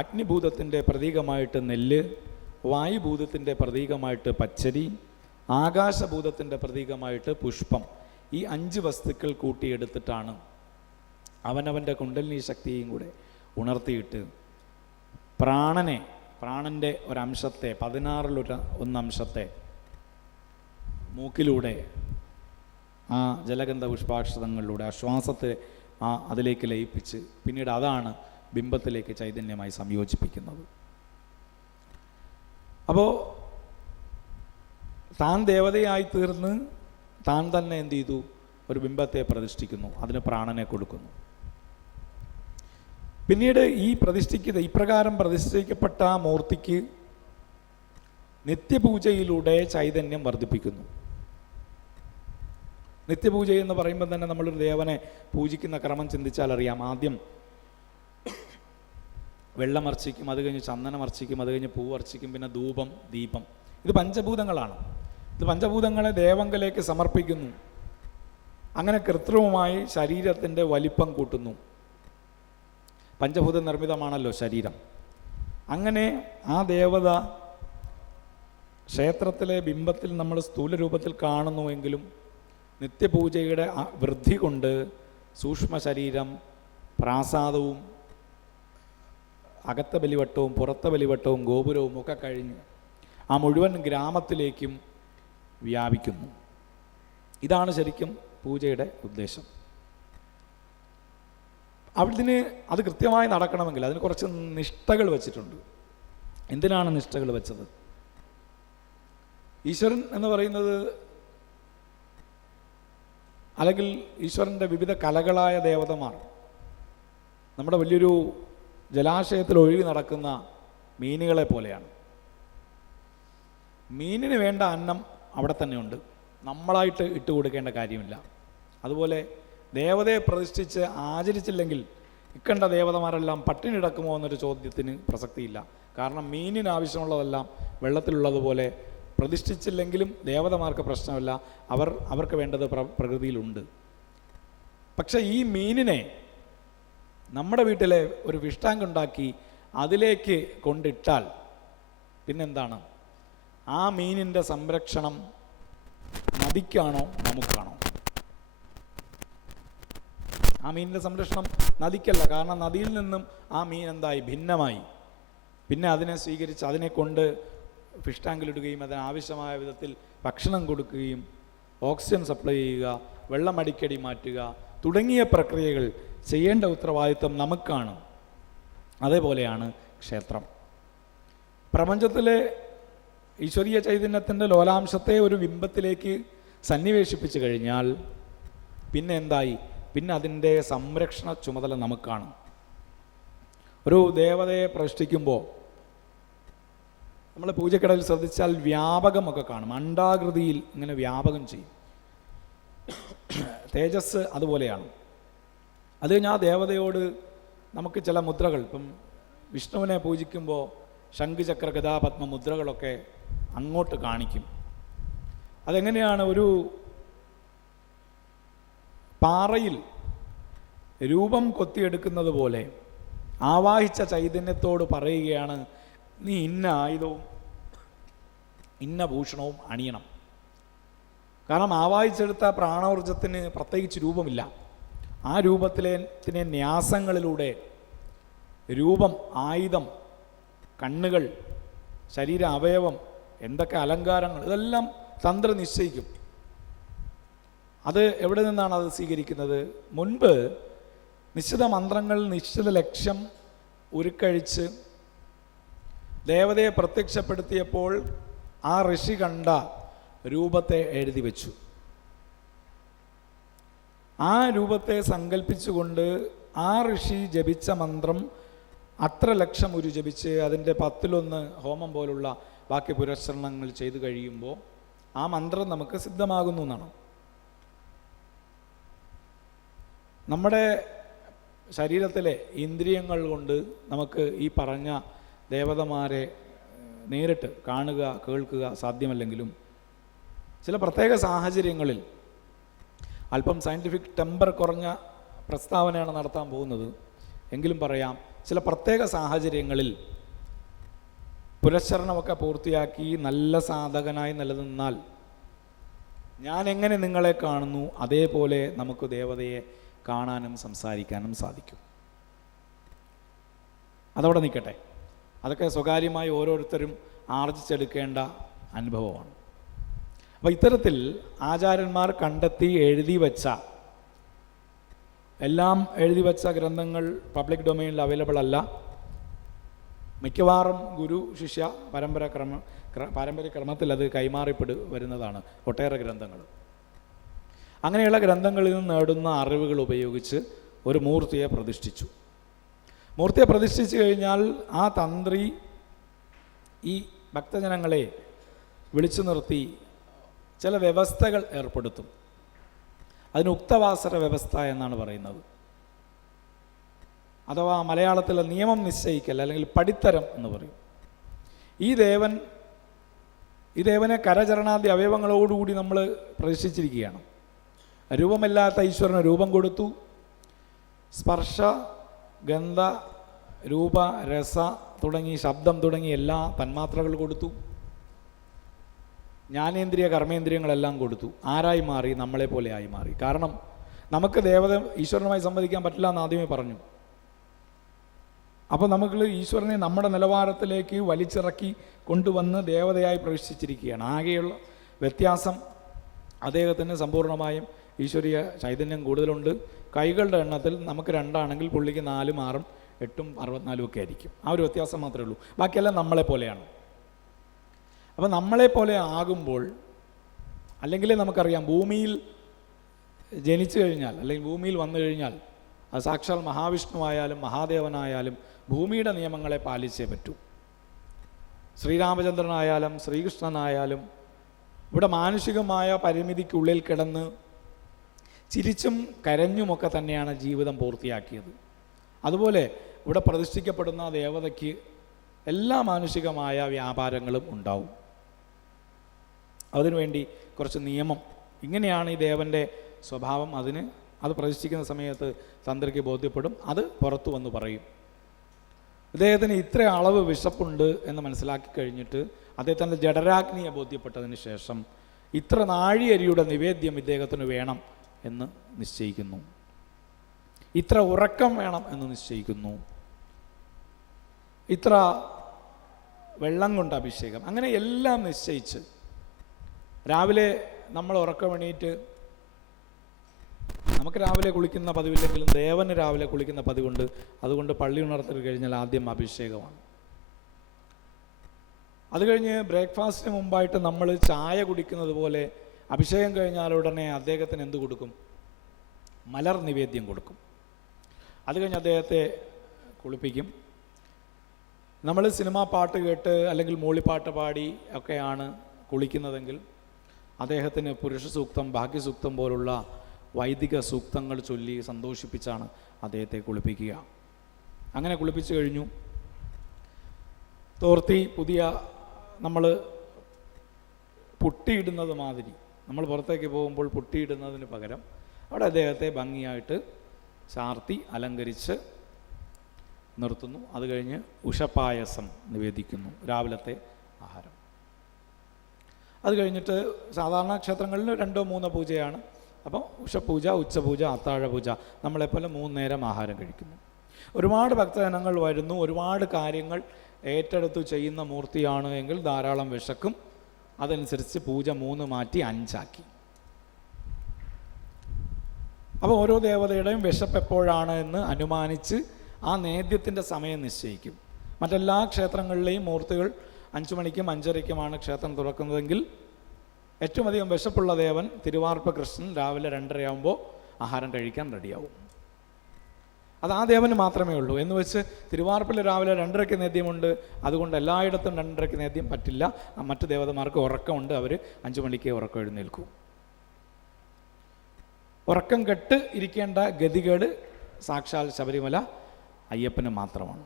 അഗ്നിഭൂതത്തിൻ്റെ പ്രതീകമായിട്ട് നെല്ല്, വായുഭൂതത്തിൻ്റെ പ്രതീകമായിട്ട് പച്ചരി, ആകാശഭൂതത്തിൻ്റെ പ്രതീകമായിട്ട് പുഷ്പം, ഈ 5 വസ്തുക്കൾ കൂട്ടിയെടുത്തിട്ടാണ് അവനവൻ്റെ കുണ്ടലിനി ശക്തിയും കൂടെ ഉണർത്തിയിട്ട് പ്രാണൻ്റെ ഒരംശത്തെ, 16 അംശത്തെ മൂക്കിലൂടെ ആ ജലഗന്ധ പുഷ്പാക്ഷതങ്ങളിലൂടെ ആ ശ്വാസത്തെ അതിലേക്ക് ലയിപ്പിച്ച് പിന്നീട് അതാണ് ബിംബത്തിലേക്ക് ചൈതന്യമായി സംയോജിപ്പിക്കുന്നത്. അപ്പോൾ താൻ ദേവതയായി തീർന്ന് താൻ തന്നെ എന്ത് ചെയ്തു, ഒരു ബിംബത്തെ പ്രതിഷ്ഠിക്കുന്നു, അതിന് പ്രാണനെ കൊടുക്കുന്നു. പിന്നീട് ഇപ്രകാരം പ്രതിഷ്ഠിക്കപ്പെട്ട മൂർത്തിക്ക് നിത്യപൂജയിലൂടെ ചൈതന്യം വർദ്ധിപ്പിക്കുന്നു. നിത്യപൂജ എന്ന് പറയുമ്പോൾ തന്നെ നമ്മളൊരു ദേവനെ പൂജിക്കുന്ന ക്രമം ചിന്തിച്ചാൽ അറിയാം. ആദ്യം വെള്ളമർച്ചിക്കും, അത് കഴിഞ്ഞ് ചന്ദനമർച്ചിക്കും, അത് കഴിഞ്ഞ് പൂവർച്ചിക്കും, പിന്നെ ധൂപം, ദീപം. ഇത് പഞ്ചഭൂതങ്ങളാണ്. ഇത് പഞ്ചഭൂതങ്ങളെ ദേവങ്കലേക്ക് സമർപ്പിക്കുന്നു. അങ്ങനെ കൃത്രിമമായി ശരീരത്തിൻ്റെ വലിപ്പം കൂട്ടുന്നു. പഞ്ചഭൂത നിർമ്മിതമാണല്ലോ ശരീരം. അങ്ങനെ ആ ദേവത ക്ഷേത്രത്തിലെ ബിംബത്തിൽ നമ്മൾ സ്ഥൂല രൂപത്തിൽ കാണുന്നുവെങ്കിലും നിത്യപൂജയുടെ വൃദ്ധി കൊണ്ട് സൂക്ഷ്മ ശരീരം, പ്രാസാദവും, അകത്തെ ബലിവട്ടവും പുറത്തെ ബലിവട്ടവും ഗോപുരവും ഒക്കെ കഴിഞ്ഞ് ആ മുഴുവൻ ഗ്രാമത്തിലേക്കും വ്യാപിക്കുന്നു. ഇതാണ് ശരിക്കും പൂജയുടെ ഉദ്ദേശം. അതിന് അത് കൃത്യമായി നടക്കണമെങ്കിൽ അതിന് കുറച്ച് നിഷ്ഠകൾ വച്ചിട്ടുണ്ട്. എന്തിനാണ് നിഷ്ഠകൾ വെച്ചത്? ഈശ്വരൻ എന്ന് പറയുന്നത്, അല്ലെങ്കിൽ ഈശ്വരൻ്റെ വിവിധ കലകളായ ദേവതമാർ നമ്മുടെ വലിയൊരു ജലാശയത്തിൽ ഒഴുകി നടക്കുന്ന മീനുകളെ പോലെയാണ്. മീനിന് വേണ്ട അന്നം അവിടെ തന്നെയുണ്ട്, നമ്മളായിട്ട് ഇട്ട് കൊടുക്കേണ്ട കാര്യമില്ല. അതുപോലെ ദേവതയെ പ്രതിഷ്ഠിച്ച് ആചരിച്ചില്ലെങ്കിൽ ഇക്കണ്ട ദേവതമാരെല്ലാം പട്ടിണി കിടക്കുമോ എന്നൊരു ചോദ്യത്തിന് പ്രസക്തിയില്ല. കാരണം മീനിന് ആവശ്യമുള്ളതെല്ലാം വെള്ളത്തിലുള്ളതുപോലെ പ്രതിഷ്ഠിച്ചില്ലെങ്കിലും ദേവതമാർക്ക് പ്രശ്നമില്ല, അവർക്ക് വേണ്ടത് പ്രകൃതിയിലുണ്ട്. പക്ഷെ ഈ മീനിനെ നമ്മുടെ വീട്ടിലെ ഒരു ഫിഷ് ടാങ്ക് ഉണ്ടാക്കി അതിലേക്ക് കൊണ്ടിട്ടാൽ പിന്നെന്താണ്? ആ മീനിൻ്റെ സംരക്ഷണം നദിക്കാണോ നമുക്കാണോ? ആ മീനിൻ്റെ സംരക്ഷണം നദിക്കല്ല. കാരണം നദിയിൽ നിന്നും ആ മീൻ എന്തായി? ഭിന്നമായി. പിന്നെ അതിനെ സ്വീകരിച്ച് അതിനെ കൊണ്ട് ഫിഷ് ടാങ്കിലിടുകയും അതിനാവശ്യമായ വിധത്തിൽ ഭക്ഷണം കൊടുക്കുകയും ഓക്സിജൻ സപ്ലൈ ചെയ്യുക, വെള്ളം അടിക്കടി മാറ്റുക തുടങ്ങിയ പ്രക്രിയകൾ ചെയ്യേണ്ട ഉത്തരവാദിത്വം നമുക്കാണ്. അതേപോലെയാണ് ക്ഷേത്രം. പ്രപഞ്ചത്തിലെ ഈശ്വരീയ ചൈതന്യത്തിൻ്റെ ലോലാംശത്തെ ഒരു ബിംബത്തിലേക്ക് സന്നിവേശിപ്പിച്ചു കഴിഞ്ഞാൽ പിന്നെ എന്തായി? പിന്നെ അതിൻ്റെ സംരക്ഷണ ചുമതല നമുക്കാണ്. ഒരു ദേവതയെ പ്രതിഷ്ഠിക്കുമ്പോൾ നമ്മൾ പൂജക്കടയിൽ ശ്രദ്ധിച്ചാൽ വ്യാപകമൊക്കെ കാണും. അണ്ഡാകൃതിയിൽ ഇങ്ങനെ വ്യാപകം ചെയ്യും. തേജസ് അതുപോലെയാണ്. അത് കഴിഞ്ഞാൽ ആ ദേവതയോട് നമുക്ക് ചില മുദ്രകൾ, ഇപ്പം വിഷ്ണുവിനെ പൂജിക്കുമ്പോൾ ശംഖുചക്ര ഗദാപത്മ മുദ്രകളൊക്കെ അങ്ങോട്ട് കാണിക്കും. അതെങ്ങനെയാണ്? ഒരു പാറയിൽ രൂപം കൊത്തിയെടുക്കുന്നത് പോലെ ആവാഹിച്ച ചൈതന്യത്തോട് പറയുകയാണ്, നീ ഇന്ന ആയുധവും ഇന്ന ഭൂഷണവും അണിയണം. കാരണം ആവാഹിച്ചെടുത്ത പ്രാണോർജത്തിന് പ്രത്യേകിച്ച് രൂപമില്ല. ആ രൂപത്തിലെ ന്യാസങ്ങളിലൂടെ രൂപം, ആയുധം, കണ്ണുകൾ, ശരീര അവയവം, എന്തൊക്കെ അലങ്കാരങ്ങൾ, ഇതെല്ലാം തന്ത്രി നിശ്ചയിക്കും. അത് എവിടെ നിന്നാണ് അത് സ്വീകരിക്കുന്നത്? മുൻപ് നിശ്ചിത മന്ത്രങ്ങൾ, നിശ്ചിത ലക്ഷ്യം ഉരുക്കഴിച്ച് ദേവതയെ പ്രത്യക്ഷപ്പെടുത്തിയപ്പോൾ ആ ഋഷി കണ്ട രൂപത്തെ എഴുതി വെച്ചു. ആ രൂപത്തെ സങ്കല്പിച്ചുകൊണ്ട് ആ ഋഷി ജപിച്ച മന്ത്രം അത്ര ലക്ഷം ഉരു ജപിച്ച് അതിൻ്റെ 10 ഹോമം പോലുള്ള ബാക്കി പുരസ്കരണങ്ങൾ ചെയ്തു കഴിയുമ്പോൾ ആ മന്ത്രം നമുക്ക് സിദ്ധമാകുന്നു എന്നാണ്. നമ്മുടെ ശരീരത്തിലെ ഇന്ദ്രിയങ്ങൾ കൊണ്ട് നമുക്ക് ഈ പറഞ്ഞ ദേവതമാരെ നേരിട്ട് കാണുക, കേൾക്കുക സാധ്യമല്ലെങ്കിലും ചില പ്രത്യേക സാഹചര്യങ്ങളിൽ അല്പം സയൻറ്റിഫിക് ടെമ്പർ കുറഞ്ഞ പ്രസ്താവനയാണ് നടത്താൻ പോകുന്നത് എങ്കിലും പറയാം, ചില പ്രത്യേക സാഹചര്യങ്ങളിൽ പുരസ്കരണമൊക്കെ പൂർത്തിയാക്കി നല്ല സാധകനായി നിലനിന്നാൽ ഞാൻ എങ്ങനെ നിങ്ങളെ കാണുന്നു അതേപോലെ നമുക്ക് ദേവതയെ കാണാനും സംസാരിക്കാനും സാധിക്കും. അതവിടെ നിൽക്കട്ടെ. അതൊക്കെ സ്വകാര്യമായി ഓരോരുത്തരും ആർജിച്ചെടുക്കേണ്ട അനുഭവമാണ്. അപ്പോൾ ഇത്തരത്തിൽ ആചാര്യന്മാർ കണ്ടെത്തി എഴുതി വച്ച ഗ്രന്ഥങ്ങൾ പബ്ലിക് ഡൊമൈനിൽ അവൈലബിൾ അല്ല. മിക്കവാറും ഗുരു ശിഷ്യ പാരമ്പര്യക്രമത്തിൽ അത് വരുന്നതാണ് ഒട്ടേറെ ഗ്രന്ഥങ്ങൾ. അങ്ങനെയുള്ള ഗ്രന്ഥങ്ങളിൽ നിന്ന് നേടുന്ന അറിവുകൾ ഉപയോഗിച്ച് ഒരു മൂർത്തിയെ പ്രതിഷ്ഠിച്ചു. മൂർത്തിയെ പ്രതിഷ്ഠിച്ചു കഴിഞ്ഞാൽ ആ തന്ത്രി ഈ ഭക്തജനങ്ങളെ വിളിച്ചു നിർത്തി ചില വ്യവസ്ഥകൾ ഏർപ്പെടുത്തും. അതിന് ഉക്തവാസര വ്യവസ്ഥ എന്നാണ് പറയുന്നത്. അഥവാ മലയാളത്തിലെ നിയമം നിശ്ചയിക്കൽ അല്ലെങ്കിൽ പടിത്തരം എന്ന് പറയും. ഈ ദേവനെ കരചരണാദി അവയവങ്ങളോടുകൂടി നമ്മൾ പ്രതിഷ്ഠിച്ചിരിക്കുകയാണ്. രൂപമില്ലാത്ത ഈശ്വരന് രൂപം കൊടുത്തു. സ്പർശ, ഗന്ധ, രൂപ, രസ തുടങ്ങി ശബ്ദം തുടങ്ങി എല്ലാ തന്മാത്രകൾ കൊടുത്തു. ജ്ഞാനേന്ദ്രിയ കർമ്മേന്ദ്രിയങ്ങളെല്ലാം കൊടുത്തു. ആരായി മാറി? നമ്മളെ പോലെ ആയി മാറി. കാരണം നമുക്ക് ഈശ്വരനുമായി സംവദിക്കാൻ പറ്റില്ല എന്ന് ആദ്യമേ പറഞ്ഞു. അപ്പോൾ നമുക്ക് ഈശ്വരനെ നമ്മുടെ നിലവാരത്തിലേക്ക് വലിച്ചിറക്കി കൊണ്ടുവന്ന് ദേവതയായി പ്രവേശിച്ചിരിക്കുകയാണ്. ആകെയുള്ള വ്യത്യാസം അദ്ദേഹത്തിന് സമ്പൂർണ്ണമായും ഈശ്വരീയ ചൈതന്യം കൂടുതലുണ്ട്. കൈകളുടെ എണ്ണത്തിൽ നമുക്ക് 2 ആണെങ്കിൽ പുള്ളിക്ക് 4, 6, 8, 64 ഒക്കെ ആയിരിക്കും. ആ ഒരു വ്യത്യാസം മാത്രമേ ഉള്ളൂ. ബാക്കിയെല്ലാം നമ്മളെ പോലെയാണ്. അപ്പോൾ നമ്മളെ പോലെ ആകുമ്പോൾ, അല്ലെങ്കിൽ നമുക്കറിയാം ഭൂമിയിൽ ജനിച്ചു കഴിഞ്ഞാൽ അല്ലെങ്കിൽ ഭൂമിയിൽ വന്നു കഴിഞ്ഞാൽ അത് സാക്ഷാൽ മഹാവിഷ്ണുവായാലും മഹാദേവനായാലും ഭൂമിയുടെ നിയമങ്ങളെ പാലിച്ചേ പറ്റൂ. ശ്രീരാമചന്ദ്രനായാലും ശ്രീകൃഷ്ണനായാലും ഇവിടെ മാനുഷികമായ പരിമിതിക്കുള്ളിൽ കിടന്ന് ചിരിച്ചും കരഞ്ഞുമൊക്കെ തന്നെയാണ് ജീവിതം പൂർത്തിയാക്കിയത്. അതുപോലെ ഇവിടെ പ്രതിഷ്ഠിക്കപ്പെടുന്ന ദേവതയ്ക്ക് എല്ലാ മാനുഷികമായ വ്യാപാരങ്ങളും ഉണ്ടാവും. അതിനുവേണ്ടി കുറച്ച് നിയമം, ഇങ്ങനെയാണ് ഈ ദേവൻ്റെ സ്വഭാവം. അത് പ്രതിഷ്ഠിക്കുന്ന സമയത്ത് തന്ത്രിക്ക് ബോധ്യപ്പെടും. അത് പുറത്തു വന്ന് പറയും. ഇദ്ദേഹത്തിന് ഇത്ര അളവ് വിശപ്പുണ്ട് എന്ന് മനസ്സിലാക്കി കഴിഞ്ഞിട്ട് അദ്ദേഹത്തിൻ്റെ ജഡരാഗ്നിയെ ബോധ്യപ്പെട്ടതിന് ശേഷം ഇത്ര നാഴിയരിയുടെ നിവേദ്യം ഇദ്ദേഹത്തിന് വേണം എന്ന് നിശ്ചയിക്കുന്നു. ഇത്ര ഉറക്കം വേണം എന്ന് നിശ്ചയിക്കുന്നു. ഇത്ര വെള്ളം കൊണ്ട് അഭിഷേകം, അങ്ങനെ എല്ലാം നിശ്ചയിച്ച് രാവിലെ നമ്മൾ ഉറക്കമെണീറ്റ്, നമുക്ക് രാവിലെ കുളിക്കുന്ന പതിവില്ലെങ്കിലും ദേവന് രാവിലെ കുളിക്കുന്ന പതിവുണ്ട്. അതുകൊണ്ട് പള്ളി ഉണർത്തി കഴിഞ്ഞാൽ ആദ്യം അഭിഷേകമാണ്. അത് കഴിഞ്ഞ് ബ്രേക്ക്ഫാസ്റ്റിന് മുമ്പായിട്ട് നമ്മൾ ചായ കുടിക്കുന്നത് പോലെ അഭിഷേകം കഴിഞ്ഞാൽ ഉടനെ അദ്ദേഹത്തിന് എന്ത് കൊടുക്കും? മലർ നിവേദ്യം കൊടുക്കും. അത് കഴിഞ്ഞ് അദ്ദേഹത്തെ കുളിപ്പിക്കും. നമ്മൾ സിനിമാ പാട്ട് കേട്ട് അല്ലെങ്കിൽ മൂളിപ്പാട്ട് പാടി ഒക്കെയാണ് കുളിക്കുന്നതെങ്കിൽ അദ്ദേഹത്തിന് പുരുഷ സൂക്തം, ഭാഗ്യസൂക്തം പോലുള്ള വൈദിക സൂക്തങ്ങൾ ചൊല്ലി സന്തോഷിപ്പിച്ചാണ് അദ്ദേഹത്തെ കുളിപ്പിക്കുക. അങ്ങനെ കുളിപ്പിച്ചു കഴിഞ്ഞു. തോർത്തി പുതിയ നമ്മൾ പുട്ടിയിടുന്നത് മാതിരി നമ്മൾ പുറത്തേക്ക് പോകുമ്പോൾ പുട്ടിയിടുന്നതിന് പകരം അവിടെ അദ്ദേഹത്തെ ഭംഗിയായിട്ട് ചാർത്തി അലങ്കരിച്ച് നിർത്തുന്നു. അത് കഴിഞ്ഞ് ഉഷപ്പായസം നിവേദിക്കുന്നു, രാവിലത്തെ ആഹാരം. അത് കഴിഞ്ഞിട്ട് സാധാരണ ക്ഷേത്രങ്ങളിൽ 2-3 പൂജയാണ്. അപ്പോൾ ഉഷപൂജ, ഉച്ചപൂജ, അത്താഴപൂജ, നമ്മളെപ്പോലെ 3 നേരം ആഹാരം കഴിക്കുന്നു. ഒരുപാട് ഭക്തജനങ്ങൾ വരുന്നു, ഒരുപാട് കാര്യങ്ങൾ ഏറ്റെടുത്ത് ചെയ്യുന്ന മൂർത്തിയാണ് എങ്കിൽ ധാരാളം വിശക്കും. അതനുസരിച്ച് പൂജ 3 മാറ്റി 5 ആക്കി. അപ്പോൾ ഓരോ ദേവതയുടെയും വിശപ്പ് എപ്പോഴാണ് എന്ന് അനുമാനിച്ച് ആ നേദ്യത്തിൻ്റെ സമയം നിശ്ചയിക്കും. മറ്റെല്ലാ ക്ഷേത്രങ്ങളിലെയും മൂർത്തികൾ 5 മണിക്കും 5:30ക്കുമാണ് ക്ഷേത്രം തുറക്കുന്നതെങ്കിൽ ഏറ്റവും അധികം വിശപ്പുള്ള ദേവൻ തിരുവാർപ്പ് കൃഷ്ണൻ രാവിലെ 2:30 ആഹാരം കഴിക്കാൻ റെഡിയാവും. അത് ആ ദേവന് മാത്രമേ ഉള്ളൂ. എന്ന് വെച്ച് തിരുവാർപ്പിൽ രാവിലെ 2:30 നേദ്യമുണ്ട്, അതുകൊണ്ട് എല്ലായിടത്തും 2:30 നേദ്യം പറ്റില്ല. മറ്റു ദേവതമാർക്ക് ഉറക്കമുണ്ട്, അവർ 5 മണിക്ക് ഉറക്കം എഴുന്നേൽക്കും. ഉറക്കം കെട്ട് ഇരിക്കേണ്ട ഗതികേട് സാക്ഷാൽ ശബരിമല അയ്യപ്പന് മാത്രമാണ്.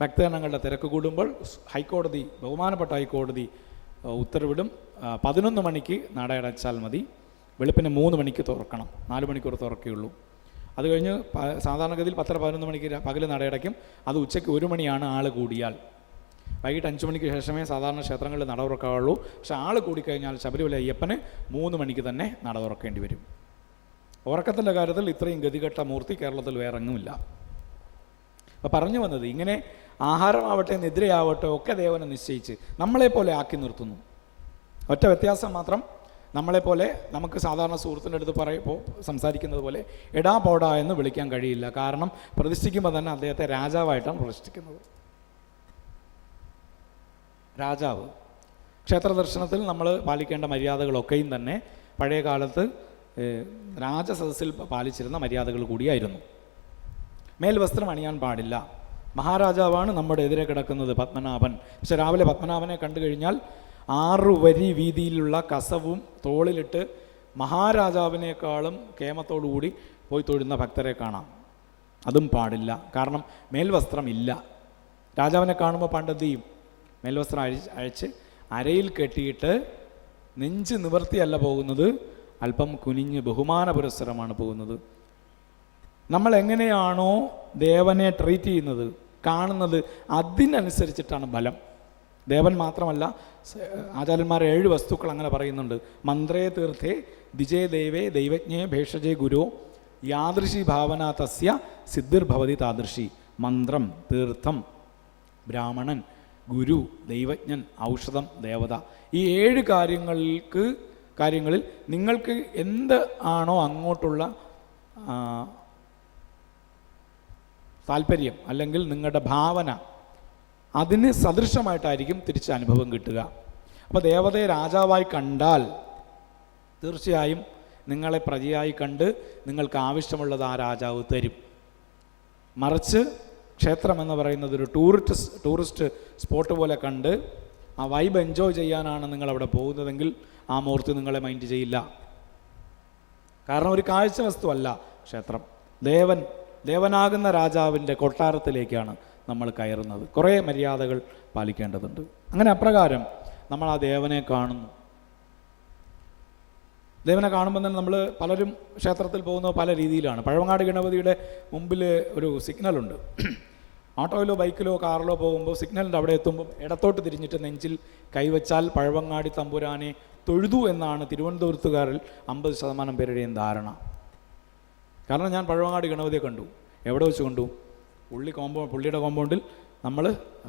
ഭക്തജനങ്ങളുടെ തിരക്ക് കൂടുമ്പോൾ ഹൈക്കോടതി, ബഹുമാനപ്പെട്ട ഹൈക്കോടതി ഉത്തരവിടും 11 മണിക്ക് നട അടച്ചാൽ മതി, വെളുപ്പിന് 3 മണിക്ക് തുറക്കണം, 4 മണിക്കൂർ തുറക്കുകയുള്ളൂ. അത് കഴിഞ്ഞ് സാധാരണഗതിയിൽ 10-11 മണിക്ക് പകൽ നടയടയ്ക്കും. അത് ഉച്ചയ്ക്ക് 1 മണിയാണ് ആൾ കൂടിയാൽ. വൈകിട്ട് 5 മണിക്ക് ശേഷമേ സാധാരണ ക്ഷേത്രങ്ങളിൽ നട തുറക്കാവുള്ളൂ. പക്ഷേ ആൾ കൂടിക്കഴിഞ്ഞാൽ ശബരിമല അയ്യപ്പന് 3 മണിക്ക് തന്നെ നട തുറക്കേണ്ടി വരും. ഉറക്കത്തിൻ്റെ കാര്യത്തിൽ ഇത്രയും ഗതികെട്ട മൂർത്തി കേരളത്തിൽ വേറെ എങ്ങുമില്ല. അപ്പോൾ പറഞ്ഞു വന്നത്, ഇങ്ങനെ ആഹാരമാവട്ടെ നിദ്രയാവട്ടെ ഒക്കെ ദേവനെ നിശ്ചയിച്ച് നമ്മളെപ്പോലെ ആക്കി നിർത്തുന്നു. ഒറ്റ വ്യത്യാസം മാത്രം, നമ്മളെപ്പോലെ നമുക്ക് സാധാരണ സുഹൃത്തിൻ്റെ അടുത്ത് സംസാരിക്കുന്നത് പോലെ എടാ പോടാ എന്ന് വിളിക്കാൻ കഴിയില്ല. കാരണം പ്രതിഷ്ഠിക്കുമ്പോൾ തന്നെ അദ്ദേഹത്തെ രാജാവായിട്ടാണ് പ്രതിഷ്ഠിക്കുന്നത്. രാജാവ്. ക്ഷേത്ര ദർശനത്തിൽ നമ്മൾ പാലിക്കേണ്ട മര്യാദകളൊക്കെയും തന്നെ പഴയ കാലത്ത് രാജസദസ്സിൽ പാലിച്ചിരുന്ന മര്യാദകൾ കൂടിയായിരുന്നു. മേൽവസ്ത്രം അണിയാൻ പാടില്ല. മഹാരാജാവാണ് നമ്മുടെ എതിരെ കിടക്കുന്നത് പത്മനാഭൻ. പക്ഷെ രാവിലെ പത്മനാഭനെ കണ്ടു കഴിഞ്ഞാൽ 6 വരി വീതിയിലുള്ള കസവും തോളിലിട്ട് മഹാരാജാവിനേക്കാളും കേമത്തോടുകൂടി പോയി തൊഴുന്ന ഭക്തരെ കാണാം. അതും പാടില്ല. കാരണം മേൽവസ്ത്രം ഇല്ല. രാജാവിനെ കാണുമ്പോൾ പണ്ടെന്ത് ചെയ്യും? മേൽവസ്ത്രം അഴിച്ച് അരയിൽ കെട്ടിയിട്ട് നെഞ്ച് നിവർത്തിയല്ല പോകുന്നത്, അല്പം കുനിഞ്ഞ് ബഹുമാന പുരസ്സരമാണ് പോകുന്നത്. നമ്മൾ എങ്ങനെയാണോ ദേവനെ ട്രീറ്റ് ചെയ്യുന്നത്, കാണുന്നത്, അതിനനുസരിച്ചിട്ടാണ് ബലം. ദേവൻ മാത്രമല്ല, ആചാര്യന്മാർ 7 വസ്തുക്കൾ അങ്ങനെ പറയുന്നുണ്ട്. മന്ത്രേ തീർത്ഥേ ദ്വിജേ ദൈവേ ദൈവജ്ഞേ ഭേഷജേ ഗുരു യാദൃശി ഭാവന തസ്യ സിദ്ധിർഭവതി താദൃശി. മന്ത്രം, തീർത്ഥം, ബ്രാഹ്മണൻ, ഗുരു, ദൈവജ്ഞൻ, ഔഷധം, ദേവത. ഈ 7 കാര്യങ്ങളിൽ നിങ്ങൾക്ക് എന്ത് ആണോ അങ്ങോട്ടുള്ള താല്പര്യം അല്ലെങ്കിൽ നിങ്ങളുടെ ഭാവന, അതിന് സദൃശമായിട്ടായിരിക്കും തിരിച്ച് അനുഭവം കിട്ടുക. അപ്പോൾ ദേവതയെ രാജാവായി കണ്ടാൽ തീർച്ചയായും നിങ്ങളെ പ്രജയായി കണ്ട് നിങ്ങൾക്ക് ആവശ്യമുള്ളത് ആ രാജാവ് തരും. മറിച്ച് ക്ഷേത്രം എന്ന് പറയുന്നത് ഒരു ടൂറിസ്റ്റ് സ്പോട്ട് പോലെ കണ്ട് ആ വൈബ് എൻജോയ് ചെയ്യാനാണ് നിങ്ങളവിടെ പോകുന്നതെങ്കിൽ ആ മൂർത്തി നിങ്ങളെ മൈൻഡ് ചെയ്യില്ല. കാരണം ഒരു കാഴ്ച വസ്തുവല്ല ക്ഷേത്രം. ദേവനാകുന്ന രാജാവിൻ്റെ കൊട്ടാരത്തിലേക്കാണ് നമ്മൾ കയറുന്നത്. കുറേ മര്യാദകൾ പാലിക്കേണ്ടതുണ്ട്. അങ്ങനെ അപ്രകാരം നമ്മൾ ആ ദേവനെ കാണുന്നു. ദേവനെ കാണുമ്പോൾ തന്നെ നമ്മൾ പലരും ക്ഷേത്രത്തിൽ പോകുന്നത് പല രീതിയിലാണ്. പഴവങ്ങാട് ഗണപതിയുടെ മുമ്പിൽ ഒരു സിഗ്നലുണ്ട്. ഓട്ടോയിലോ ബൈക്കിലോ കാറിലോ പോകുമ്പോൾ സിഗ്നലിൻ്റെ അവിടെ എത്തുമ്പോൾ ഇടത്തോട്ട് തിരിഞ്ഞിട്ട് നെഞ്ചിൽ കൈവച്ചാൽ പഴവങ്ങാടി തമ്പുരാനെ തൊഴുതു എന്നാണ് തിരുവനന്തപുരത്തുകാരിൽ 50% പേരുടെയും ധാരണ. കാരണം ഞാൻ പഴവങ്ങാടി ഗണപതിയെ കണ്ടു. എവിടെ വെച്ച് കണ്ടു? പുള്ളിയുടെ കോമ്പൗണ്ടിൽ, നമ്മൾ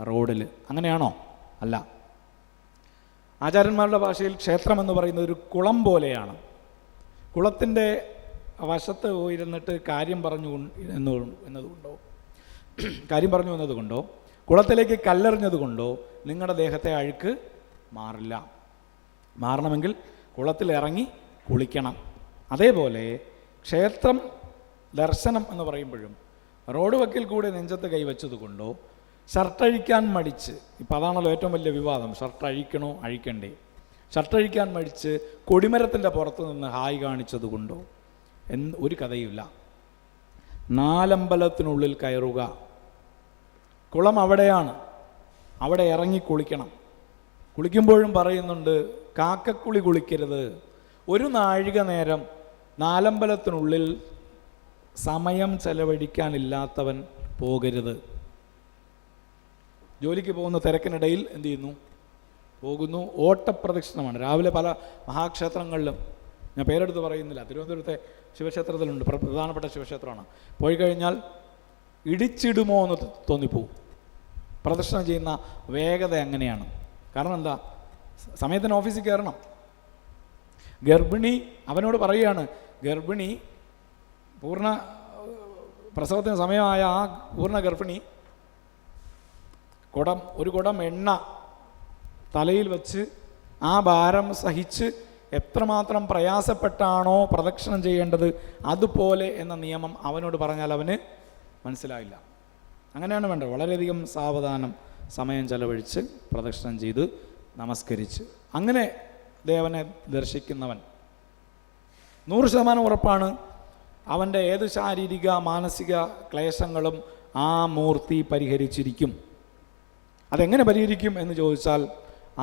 റോഡിൽ. അങ്ങനെയാണോ? അല്ല. ആചാര്യന്മാരുടെ ഭാഷയിൽ ക്ഷേത്രം എന്ന് പറയുന്നത് ഒരു കുളം പോലെയാണ്. കുളത്തിൻ്റെ വശത്ത് പോയിരുന്നിട്ട് കാര്യം പറഞ്ഞു എന്നതുകൊണ്ടോ കുളത്തിലേക്ക് കല്ലെറിഞ്ഞത് കൊണ്ടോ നിങ്ങളുടെ ദേഹത്തെ അഴുക്ക് മാറില്ല. മാറണമെങ്കിൽ കുളത്തിൽ ഇറങ്ങി കുളിക്കണം. അതേപോലെ ക്ഷേത്രം ദർശനം എന്ന് പറയുമ്പോഴും റോഡ് വക്കിൽ കൂടെ നെഞ്ചത്ത് കൈവച്ചത് കൊണ്ടോ, ഷർട്ടഴിക്കാൻ മടിച്ച്, ഇപ്പം അതാണല്ലോ ഏറ്റവും വലിയ വിവാദം, ഷർട്ട് അഴിക്കണോ അഴിക്കണ്ടേ, ഷർട്ടഴിക്കാൻ മടിച്ച് കൊടിമരത്തിൻ്റെ പുറത്ത് നിന്ന് ഹായ് കാണിച്ചത് കൊണ്ടോ ഒരു കഥയുമില്ല. 4 അമ്പലത്തിനുള്ളിൽ കയറുക, കുളം അവിടെയാണ്, അവിടെ ഇറങ്ങി കുളിക്കണം. കുളിക്കുമ്പോഴും പറയുന്നുണ്ട് കാക്കക്കുളി കുളിക്കരുത്. 1 നാഴിക നേരം 4 അമ്പലത്തിനുള്ളിൽ സമയം ചെലവഴിക്കാനില്ലാത്തവൻ പോകരുത്. ജോലിക്ക് പോകുന്ന തിരക്കിനിടയിൽ എന്ത് ചെയ്യുന്നു? പോകുന്നു. ഓട്ടപ്രദക്ഷിണമാണ്. രാവിലെ പല മഹാക്ഷേത്രങ്ങളിലും, ഞാൻ പേരെടുത്ത് പറയുന്നില്ല, തിരുവനന്തപുരത്തെ ശിവക്ഷേത്രത്തിലുണ്ട്, പ്രധാനപ്പെട്ട ശിവക്ഷേത്രമാണ്. പോയി കഴിഞ്ഞാൽ ഇടിച്ചിടുമോ എന്ന് തോന്നിപ്പോവും. പ്രദക്ഷിണം ചെയ്യുന്ന വേഗത അങ്ങനെയാണ്. കാരണം എന്താ? സമയത്തിന് ഓഫീസിൽ കയറണം. ഗർഭിണി അവനോട് പറയുകയാണ്, ഗർഭിണി പൂർണ്ണ പ്രസവത്തിന് സമയമായ ആ പൂർണ്ണ ഗർഭിണി ഒരു കുടം എണ്ണ തലയിൽ വെച്ച് ആ ഭാരം സഹിച്ച് എത്രമാത്രം പ്രയാസപ്പെട്ടാണോ പ്രദക്ഷിണം ചെയ്യേണ്ടത് അതുപോലെ എന്ന നിയമം അവനോട് പറഞ്ഞാൽ അവന് മനസ്സിലായില്ല. അങ്ങനെയാണ് വേണ്ടത്. വളരെയധികം സാവധാനം സമയം ചെലവഴിച്ച് പ്രദക്ഷിണം ചെയ്ത് നമസ്കരിച്ച് അങ്ങനെ ദേവനെ ദർശിക്കുന്നവൻ 100% ഉറപ്പാണ് അവൻ്റെ ഏത് ശാരീരിക മാനസിക ക്ലേശങ്ങളും ആ മൂർത്തി പരിഹരിച്ചിരിക്കും. അതെങ്ങനെ പരിഹരിക്കും എന്ന് ചോദിച്ചാൽ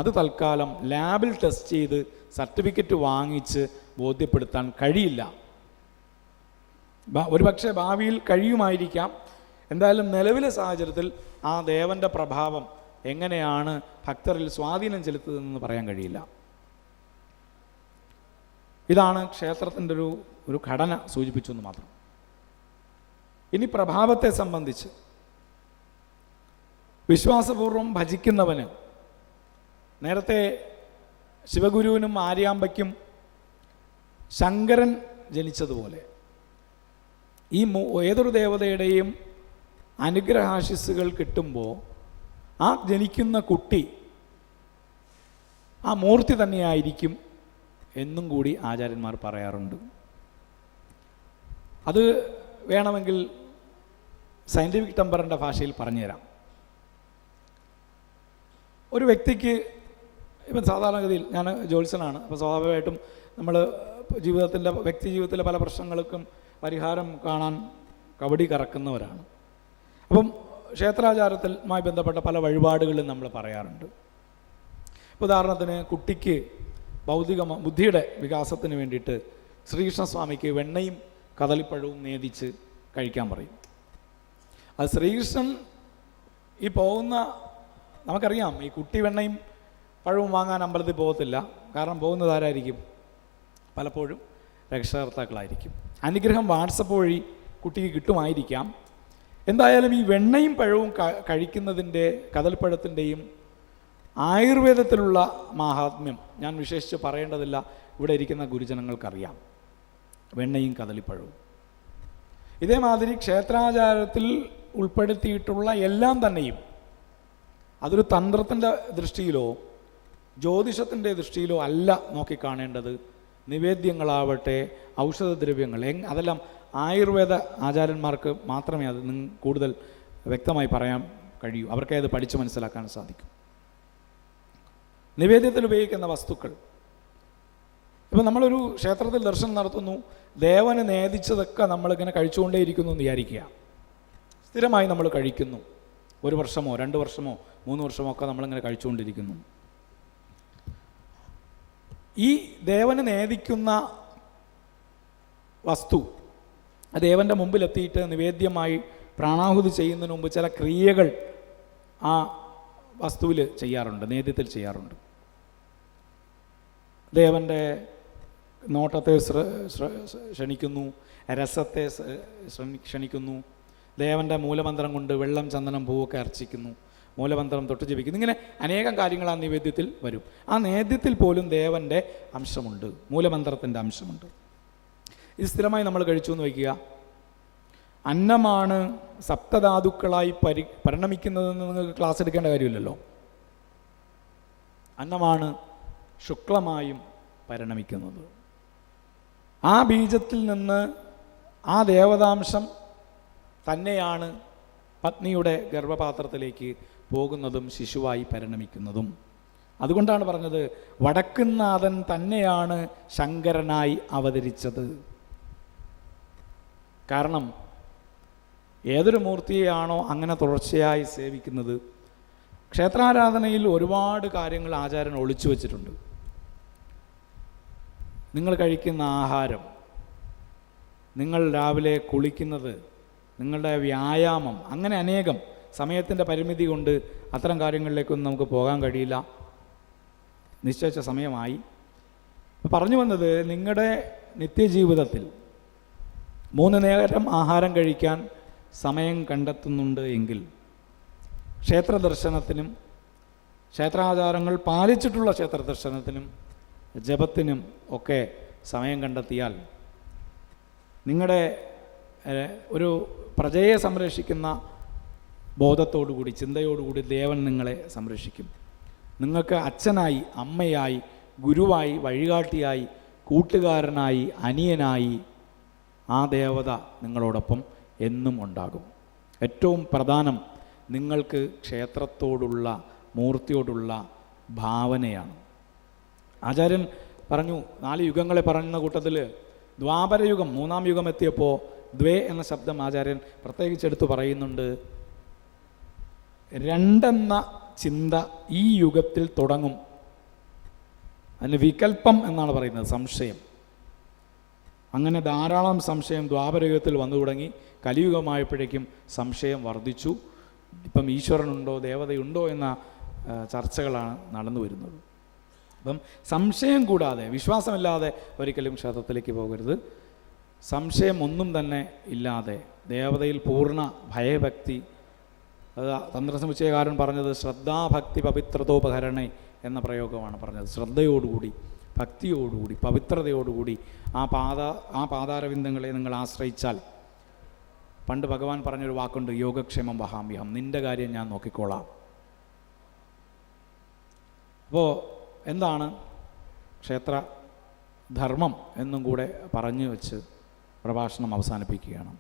അത് തൽക്കാലം ലാബിൽ ടെസ്റ്റ് ചെയ്ത് സർട്ടിഫിക്കറ്റ് വാങ്ങിച്ച് ബോധ്യപ്പെടുത്താൻ കഴിയില്ല. ഒരുപക്ഷെ ഭാവിയിൽ കഴിയുമായിരിക്കാം. എന്തായാലും നിലവിലെ സാഹചര്യത്തിൽ ആ ദേവൻ്റെ പ്രഭാവം എങ്ങനെയാണ് ഭക്തരിൽ സ്വാധീനം ചെലുത്തുന്നതെന്ന് പറയാൻ കഴിയില്ല. ഇതാണ് ക്ഷേത്രത്തിൻ്റെ ഒരു ഘടന സൂചിപ്പിച്ചു എന്ന് മാത്രം. ഇനി പ്രഭാവത്തെ സംബന്ധിച്ച് വിശ്വാസപൂർവം ഭജിക്കുന്നവന് നേരത്തെ ശിവഗുരുവിനും ആര്യാമ്പയ്ക്കും ശങ്കരൻ ജനിച്ചതുപോലെ ഈ ഏതൊരു ദേവതയുടെയും അനുഗ്രഹാശിസ്സുകൾ കിട്ടുമ്പോൾ ആ ജനിക്കുന്ന കുട്ടി ആ മൂർത്തി തന്നെയായിരിക്കും എന്നും കൂടി ആചാര്യന്മാർ പറയാറുണ്ട്. അത് വേണമെങ്കിൽ സയൻറ്റിഫിക് ടെമ്പറിൻ്റെ ഭാഷയിൽ പറഞ്ഞുതരാം. ഒരു വ്യക്തിക്ക് ഇപ്പം സാധാരണഗതിയിൽ ഞാൻ ജ്യോത്സ്യനാണ്, അപ്പോൾ സ്വാഭാവികമായിട്ടും നമ്മൾ വ്യക്തി ജീവിതത്തിലെ പല പ്രശ്നങ്ങൾക്കും പരിഹാരം കാണാൻ കബഡി കറക്കുന്നവരാണ്. അപ്പം ക്ഷേത്രാചാരത്തിലുമായി ബന്ധപ്പെട്ട പല വഴിപാടുകളും നമ്മൾ പറയാറുണ്ട്. ഉദാഹരണത്തിന് കുട്ടിക്ക് ബുദ്ധിയുടെ വികാസത്തിന് വേണ്ടിയിട്ട് ശ്രീകൃഷ്ണസ്വാമിക്ക് വെണ്ണയും കദളിപ്പഴവും നേദിച്ച് കഴിക്കാൻ പറയും. അത് ശ്രീകൃഷ്ണൻ ഈ പോകുന്ന നമുക്കറിയാം, ഈ കുട്ടി വെണ്ണയും പഴവും വാങ്ങാൻ അമ്പലത്തിൽ പോകത്തില്ല. കാരണം പോകുന്നത് ആരായിരിക്കും? പലപ്പോഴും രക്ഷകർത്താക്കളായിരിക്കും. അനുഗ്രഹം വാട്സപ്പ് വഴി കുട്ടിക്ക് കിട്ടുമായിരിക്കാം. എന്തായാലും ഈ വെണ്ണയും പഴവും കഴിക്കുന്നതിൻ്റെ കദളിപ്പഴത്തിൻ്റെയും ആയുർവേദത്തിലുള്ള മാഹാത്മ്യം ഞാൻ വിശേഷിച്ച് പറയേണ്ടതില്ല, ഇവിടെ ഇരിക്കുന്ന ഗുരുജനങ്ങൾക്കറിയാം. വെണ്ണയും കദളിപ്പഴവും ഇതേമാതിരി ക്ഷേത്രാചാരത്തിൽ ഉൾപ്പെടുത്തിയിട്ടുള്ള എല്ലാം തന്നെയും അതൊരു തന്ത്രത്തിൻ്റെ ദൃഷ്ടിയിലോ ജ്യോതിഷത്തിൻ്റെ ദൃഷ്ടിയിലോ അല്ല നോക്കിക്കാണേണ്ടത്. നിവേദ്യങ്ങളാവട്ടെ, ഔഷധദ്രവ്യങ്ങൾ, അതെല്ലാം ആയുർവേദ ആചാര്യന്മാർക്ക് മാത്രമേ അത് കൂടുതൽ വ്യക്തമായി പറയാൻ കഴിയൂ. അവർക്കേ അത് പഠിച്ച് മനസ്സിലാക്കാൻ സാധിക്കും. നിവേദ്യത്തിൽ ഉപയോഗിക്കുന്ന വസ്തുക്കൾ, ഇപ്പം നമ്മളൊരു ക്ഷേത്രത്തിൽ ദർശനം നടത്തുന്നു, ദേവന് നേദിച്ചതൊക്കെ നമ്മളിങ്ങനെ കഴിച്ചുകൊണ്ടേയിരിക്കുന്നു എന്ന് വിചാരിക്കുക. സ്ഥിരമായി നമ്മൾ കഴിക്കുന്നു, 1 വർഷമോ 2 വർഷമോ 3 വർഷമോ ഒക്കെ നമ്മളിങ്ങനെ കഴിച്ചുകൊണ്ടിരിക്കുന്നു. ഈ ദേവന് നേദിക്കുന്ന വസ്തു ദേവൻ്റെ മുമ്പിലെത്തിയിട്ട് നിവേദ്യമായി പ്രാണാഹുതി ചെയ്യുന്നതിന് മുമ്പ് ചില ക്രിയകൾ ആ വസ്തുവിൽ ചെയ്യാറുണ്ട്, നേദ്യത്തിൽ ചെയ്യാറുണ്ട്. ദേവൻ്റെ നോട്ടത്തെ ക്ഷണിക്കുന്നു, രസത്തെ ക്ഷണിക്കുന്നു, ദേവൻ്റെ മൂലമന്ത്രം കൊണ്ട് വെള്ളം, ചന്ദനം, പൂവൊക്കെ അർച്ചിക്കുന്നു, മൂലമന്ത്രം തൊട്ട് ജപിക്കുന്നു. ഇങ്ങനെ അനേകം കാര്യങ്ങൾ ആ നിവേദ്യത്തിൽ വരും. ആ നേദ്യത്തിൽ പോലും ദേവൻ്റെ അംശമുണ്ട്, മൂലമന്ത്രത്തിൻ്റെ അംശമുണ്ട്. ഇത് സ്ഥിരമായി നമ്മൾ കഴിച്ചു എന്ന് വയ്ക്കുക. അന്നമാണ് സപ്തധാതുക്കളായി പരിണമിക്കുന്നതെന്ന് നിങ്ങൾക്ക് ക്ലാസ് എടുക്കേണ്ട കാര്യമില്ലല്ലോ. അന്നമാണ് ശുക്ലമായും പരിണമിക്കുന്നത്. ആ ബീജത്തിൽ നിന്ന് ആ ദേവതാംശം തന്നെയാണ് പത്നിയുടെ ഗർഭപാത്രത്തിലേക്ക് പോകുന്നതും ശിശുവായി പരിണമിക്കുന്നതും. അതുകൊണ്ടാണ് പറഞ്ഞത് വടക്കുംനാഥൻ തന്നെയാണ് ശങ്കരനായി അവതരിച്ചത്. കാരണം ഏതൊരു മൂർത്തിയെയാണോ അങ്ങനെ തുടർച്ചയായി സേവിക്കുന്നത്, ക്ഷേത്രാരാധനയിൽ ഒരുപാട് കാര്യങ്ങൾ ആചാര്യൻ ഒളിച്ചു വച്ചിട്ടുണ്ട്. നിങ്ങൾ കഴിക്കുന്ന ആഹാരം, നിങ്ങൾ രാവിലെ കുളിക്കുന്നത്, നിങ്ങളുടെ വ്യായാമം, അങ്ങനെ അനേകം. സമയത്തിൻ്റെ പരിമിതി കൊണ്ട് അത്തരം കാര്യങ്ങളിലേക്കൊന്നും നമുക്ക് പോകാൻ കഴിയില്ല. നിശ്ചയിച്ച സമയമായി. പറഞ്ഞു വന്നത്, നിങ്ങളുടെ നിത്യജീവിതത്തിൽ 3 നേരം ആഹാരം കഴിക്കാൻ സമയം കണ്ടെത്തുന്നുണ്ട് എങ്കിൽ ക്ഷേത്ര ദർശനത്തിനും ക്ഷേത്രാചാരങ്ങൾ പാലിച്ചിട്ടുള്ള ക്ഷേത്ര ദർശനത്തിനും ജപത്തിനും ഒക്കെ സമയം കണ്ടെത്തിയാൽ നിങ്ങളുടെ ഒരു പ്രജയെ സംരക്ഷിക്കുന്ന ബോധത്തോടുകൂടി, ചിന്തയോടുകൂടി ദേവൻ നിങ്ങളെ സംരക്ഷിക്കും. നിങ്ങൾക്ക് അച്ഛനായി, അമ്മയായി, ഗുരുവായി, വഴികാട്ടിയായി, കൂട്ടുകാരനായി, അനിയനായി ആ ദേവത നിങ്ങളോടൊപ്പം എന്നും ഉണ്ടാകും. ഏറ്റവും പ്രധാനം നിങ്ങൾക്ക് ക്ഷേത്രത്തോടുള്ള, മൂർത്തിയോടുള്ള ഭാവനയാണ്. ആചാര്യൻ പറഞ്ഞു, 4 യുഗങ്ങളെ പറയുന്ന കൂട്ടത്തിൽ ദ്വാപരയുഗം, 3-ാം യുഗം എത്തിയപ്പോൾ ദ്വേ എന്ന ശബ്ദം ആചാര്യൻ പ്രത്യേകിച്ചെടുത്ത് പറയുന്നുണ്ട്. 2 എന്ന ചിന്ത ഈ യുഗത്തിൽ തുടങ്ങും. അതിന് വികൽപ്പം എന്നാണ് പറയുന്നത്, സംശയം. അങ്ങനെ ധാരാളം സംശയം ദ്വാപരയുഗത്തിൽ വന്നു തുടങ്ങി. കലിയുഗമായപ്പോഴേക്കും സംശയം വർദ്ധിച്ചു. ഇപ്പം ഈശ്വരനുണ്ടോ, ദേവതയുണ്ടോ എന്ന ചർച്ചകളാണ് നടന്നു വരുന്നത്. അപ്പം സംശയം കൂടാതെ, വിശ്വാസമില്ലാതെ ഒരിക്കലും ക്ഷേത്രത്തിലേക്ക് പോകരുത്. സംശയം ഒന്നും തന്നെ ഇല്ലാതെ ദേവതയിൽ പൂർണ്ണ ഭയഭക്തി, അത് തന്ത്രസമുച്ചയകാരൻ പറഞ്ഞത് ശ്രദ്ധാഭക്തി പവിത്രതോപകരണേ എന്ന പ്രയോഗമാണ് പറഞ്ഞത്. ശ്രദ്ധയോടുകൂടി, ഭക്തിയോടുകൂടി, പവിത്രതയോടുകൂടി ആ പാതാരവിന്ദങ്ങളെ നിങ്ങൾ ആശ്രയിച്ചാൽ, പണ്ട് ഭഗവാൻ പറഞ്ഞൊരു വാക്കുണ്ട്, യോഗക്ഷേമം വഹാമ്യഹം, നിൻ്റെ കാര്യം ഞാൻ നോക്കിക്കോളാം. അപ്പോൾ എന്താണ് ക്ഷേത്ര ധർമ്മം എന്നും കൂടെ പറഞ്ഞു വെച്ച് പ്രഭാഷണം അവസാനിപ്പിക്കുകയാണ്.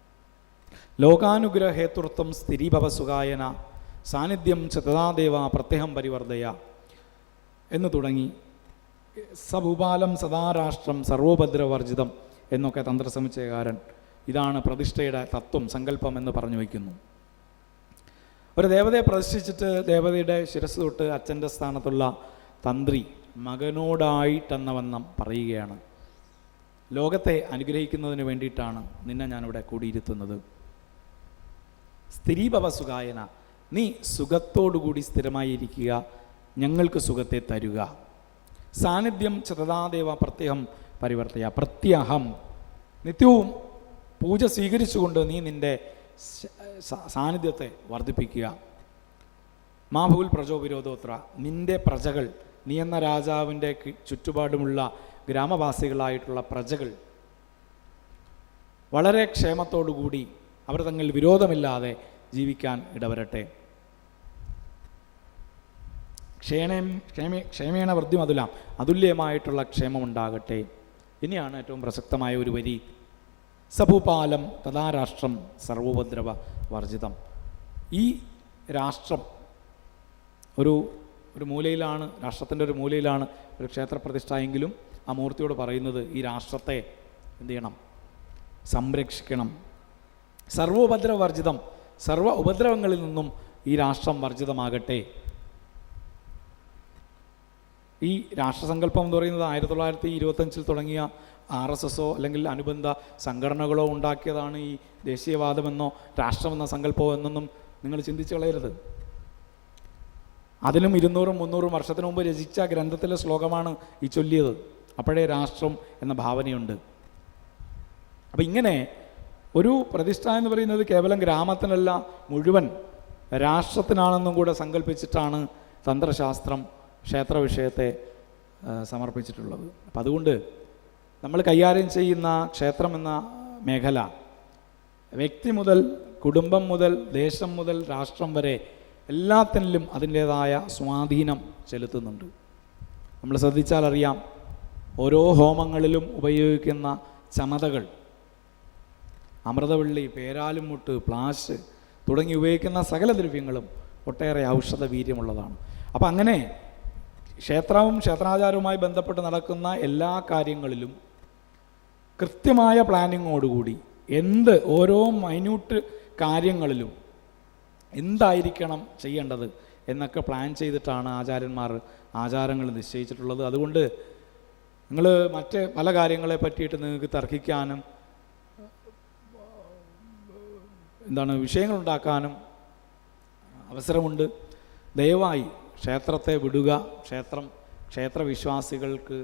ലോകാനുഗ്രഹേതുർത്ഥം സ്ഥിരീഭവ സുഖായന സാന്നിധ്യം ച തഥാദേവ പ്രത്യഹം പരിവർദ്ധയ എന്ന് തുടങ്ങി സഭൂപാലം സദാരാഷ്ട്രം സർവോപദ്രവർജിതം എന്നൊക്കെ തന്ത്രസമുച്ചയകാരൻ ഇതാണ് പ്രതിഷ്ഠയുടെ തത്വം, സങ്കല്പം എന്ന് പറഞ്ഞു വയ്ക്കുന്നു. ഒരു ദേവതയെ പ്രതിഷ്ഠിച്ചിട്ട് ദേവതയുടെ ശിരസ് തൊട്ട് അച്ഛൻ്റെ സ്ഥാനത്തുള്ള തന്ത്രി മകനോടായിട്ടെന്ന വണ്ണം പറയുകയാണ്, ലോകത്തെ അനുഗ്രഹിക്കുന്നതിന് വേണ്ടിയിട്ടാണ് നിന്നെ ഞാനിവിടെ കൂടിയിരുത്തുന്നത്. സ്ഥിരീഭവ സുഖായന, നീ സുഖത്തോടുകൂടി സ്ഥിരമായിരിക്കുക, ഞങ്ങൾക്ക് സുഖത്തെ തരുക. സാന്നിധ്യം ചതതാദേവ പ്രത്യഹം പരിവർത്തയ, പ്രത്യഹം നിത്യവും പൂജ സ്വീകരിച്ചുകൊണ്ട് നീ നിൻ്റെ സാന്നിധ്യത്തെ വർദ്ധിപ്പിക്കുക. മാഭൂൽ പ്രജോവിരോധോത്ര, നിൻ്റെ പ്രജകൾ, നീ എന്ന രാജാവിൻ്റെ ചുറ്റുപാടുമുള്ള ഗ്രാമവാസികളായിട്ടുള്ള പ്രജകൾ വളരെ ക്ഷേമത്തോടുകൂടി അവർ തങ്ങൾ വിരോധമില്ലാതെ ജീവിക്കാൻ ഇടവരട്ടെ. ക്ഷേമേണ വൃദ്ധി മതുലാം, അതുല്യമായിട്ടുള്ള ക്ഷേമമുണ്ടാകട്ടെ. ഇനിയാണ് ഏറ്റവും പ്രസക്തമായ ഒരു വരി, സഭൂപാലം തഥാരാഷ്ട്രം സർവോപദ്രവ വർജിതം. ഈ രാഷ്ട്രം ഒരു മൂലയിലാണ്, രാഷ്ട്രത്തിൻ്റെ ഒരു മൂലയിലാണ് ഒരു ക്ഷേത്രപ്രതിഷ്ഠ എങ്കിലും ആ മൂർത്തിയോട് പറയുന്നത് ഈ രാഷ്ട്രത്തെ എന്ത് ചെയ്യണം, സംരക്ഷിക്കണം. സർവോപദ്രവ വർജിതം, സർവ ഉപദ്രവങ്ങളിൽ നിന്നും ഈ രാഷ്ട്രം വർജിതമാകട്ടെ. ഈ രാഷ്ട്രസങ്കല്പം എന്ന് പറയുന്നത് 1925 തുടങ്ങിയ RSSO അല്ലെങ്കിൽ അനുബന്ധ സംഘടനകളോ ഉണ്ടാക്കിയതാണ് ഈ ദേശീയവാദമെന്നോ രാഷ്ട്രമെന്ന സങ്കല്പമോ എന്നൊന്നും നിങ്ങൾ ചിന്തിച്ചു കളയരുത്. അതിനും 200-300 വർഷത്തിന് മുമ്പ് രചിച്ച ഗ്രന്ഥത്തിലെ ശ്ലോകമാണ് ഈ ചൊല്ലിയത്. അപ്പോഴേ രാഷ്ട്രം എന്ന ഭാവനയുണ്ട്. അപ്പം ഇങ്ങനെ ഒരു പ്രതിഷ്ഠ എന്ന് പറയുന്നത് കേവലം ഗ്രാമത്തിനല്ല, മുഴുവൻ രാഷ്ട്രത്തിനാണെന്നും കൂടെ സങ്കല്പിച്ചിട്ടാണ് തന്ത്രശാസ്ത്രം ക്ഷേത്ര വിഷയത്തെ സമർപ്പിച്ചിട്ടുള്ളത്. അപ്പം അതുകൊണ്ട് നമ്മൾ കൈകാര്യം ചെയ്യുന്ന ക്ഷേത്രം എന്ന മേഖല വ്യക്തി മുതൽ കുടുംബം മുതൽ ദേശം മുതൽ രാഷ്ട്രം വരെ എല്ലാത്തിനും അതിൻ്റേതായ സ്വാധീനം ചെലുത്തുന്നുണ്ട്. നമ്മൾ ശ്രദ്ധിച്ചാൽ അറിയാം, ഓരോ ഹോമങ്ങളിലും ഉപയോഗിക്കുന്ന ചമതകൾ, അമൃതവള്ളി, പേരാലുമുട്ട്, പ്ലാശ് തുടങ്ങി ഉപയോഗിക്കുന്ന സകല ദ്രവ്യങ്ങളും ഒട്ടേറെ ഔഷധ വീര്യമുള്ളതാണ്. അപ്പം അങ്ങനെ ക്ഷേത്രവും ക്ഷേത്രാചാരവുമായി ബന്ധപ്പെട്ട് നടക്കുന്ന എല്ലാ കാര്യങ്ങളിലും കൃത്യമായ പ്ലാനിങ്ങോടുകൂടി ഓരോ മൈന്യൂട്ട് കാര്യങ്ങളിലും എന്തായിരിക്കണം ചെയ്യേണ്ടത് എന്നൊക്കെ പ്ലാൻ ചെയ്തിട്ടാണ് ആചാര്യന്മാർ ആചാരങ്ങൾ നിശ്ചയിച്ചിട്ടുള്ളത്. അതുകൊണ്ട് നിങ്ങൾ മറ്റ് പല കാര്യങ്ങളെ പറ്റിയിട്ട് നിങ്ങൾക്ക് തർക്കിക്കാനും വിഷയങ്ങളുണ്ടാക്കാനും അവസരമുണ്ട്. ദയവായി ക്ഷേത്രത്തെ വിടുക. ക്ഷേത്രവിശ്വാസികൾക്ക്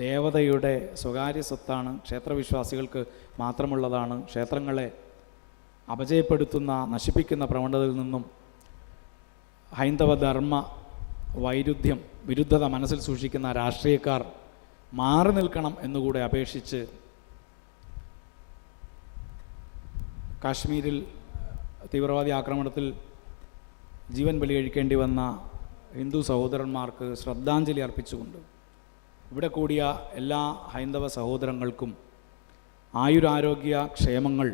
ദേവതയുടെ സ്വകാര്യ സ്വത്താണ്, ക്ഷേത്രവിശ്വാസികൾക്ക് മാത്രമുള്ളതാണ്. ക്ഷേത്രങ്ങളെ അപജയപ്പെടുത്തുന്ന, നശിപ്പിക്കുന്ന പ്രവണതയിൽ നിന്നും ഹൈന്ദവ ധർമ്മ വിരുദ്ധത മനസ്സിൽ സൂക്ഷിക്കുന്ന രാഷ്ട്രീയക്കാർ മാറി നിൽക്കണം എന്നുകൂടെ അപേക്ഷിച്ച്, കാശ്മീരിൽ തീവ്രവാദി ആക്രമണത്തിൽ ജീവൻ ബലികഴിക്കേണ്ടി വന്ന ഹിന്ദു സഹോദരന്മാർക്ക് ശ്രദ്ധാഞ്ജലി അർപ്പിച്ചുകൊണ്ട് ഇവിടെ കൂടിയ എല്ലാ ഹൈന്ദവ സഹോദരങ്ങൾക്കും ആയുരാരോഗ്യ ക്ഷേമങ്ങൾ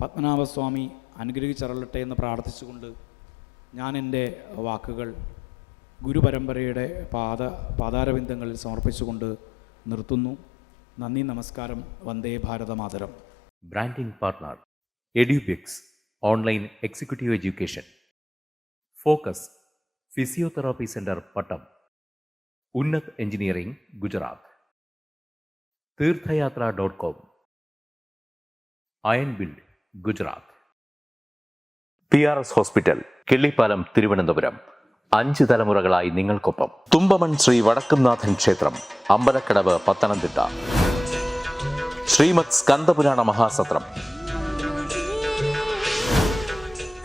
പത്മനാഭസ്വാമി അനുഗ്രഹിച്ചരളട്ടെ എന്ന് പ്രാർത്ഥിച്ചുകൊണ്ട് ഞാൻ എൻ്റെ വാക്കുകൾ ഗുരുപരമ്പരയുടെ പാതാരവിന്ദങ്ങളിൽ സമർപ്പിച്ചുകൊണ്ട് നിർത്തുന്നു. നന്ദി, നമസ്കാരം. വന്ദേ ഭാരതമാതരം. Branding partner Edubix online executive education, focus physiotherapy centre Pattom, Unnat engineering Gujarat, തീർത്ഥയാത്ര.com, iron build Gujarat, PRS hospital Killipalam Thiruvananthapuram. 5 തലമുറകളായി നിങ്ങൾക്കൊപ്പം. തുമ്പമൺ ശ്രീ വടക്കുംനാഥൻ ക്ഷേത്രം, അമ്പലക്കടവ്, പത്തനംതിട്ട. ശ്രീമദ് സ്കന്ദപുരാണ മഹാസത്രം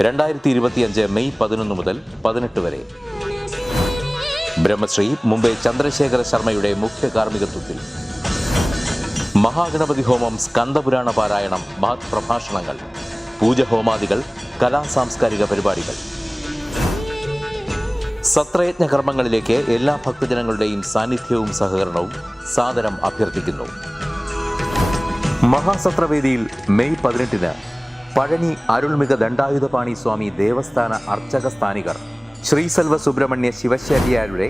2025 മെയ് 11 മുതൽ 18 വരെ. ബ്രഹ്മശ്രീ മുംബൈ ചന്ദ്രശേഖര ശർമ്മയുടെ മുഖ്യ കാർമ്മികത്വത്തിൽ മഹാഗണപതി ഹോമം, സ്കന്ദപുരാണ പാരായണം, മഹത് പ്രഭാഷണങ്ങൾ, പൂജഹോമാദികൾ, കലാസാംസ്കാരിക പരിപാടികൾ. സത്രയജ്ഞ കർമ്മങ്ങളിലേക്ക് എല്ലാ ഭക്തജനങ്ങളുടെയും സാന്നിധ്യവും സഹകരണവും സാദരം അഭ്യർത്ഥിക്കുന്നു. മഹാസത്രവേദിയിൽ മെയ് 18 പഴനി അരുൾമിക ദണ്ഡായുധപാണി സ്വാമി ദേവസ്ഥാന അർച്ചക സ്ഥാനികർ ശ്രീസെൽവ സുബ്രഹ്മണ്യ ശിവശാരിയാരുടെ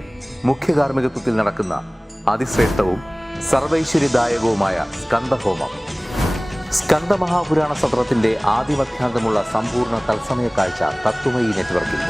മുഖ്യ കാർമ്മികത്വത്തിൽ നടക്കുന്ന അതിശ്രേഷ്ഠവും സർവൈശ്വര്യദായകവുമായ സ്കന്ദഹോമം. സ്കന്ദമഹാപുരാണ സത്രത്തിന്റെ ആദിമധ്യാന്തമുള്ള സമ്പൂർണ്ണ തത്സമയ കാഴ്ച തത്വമയി നെറ്റ്വർക്കിൽ.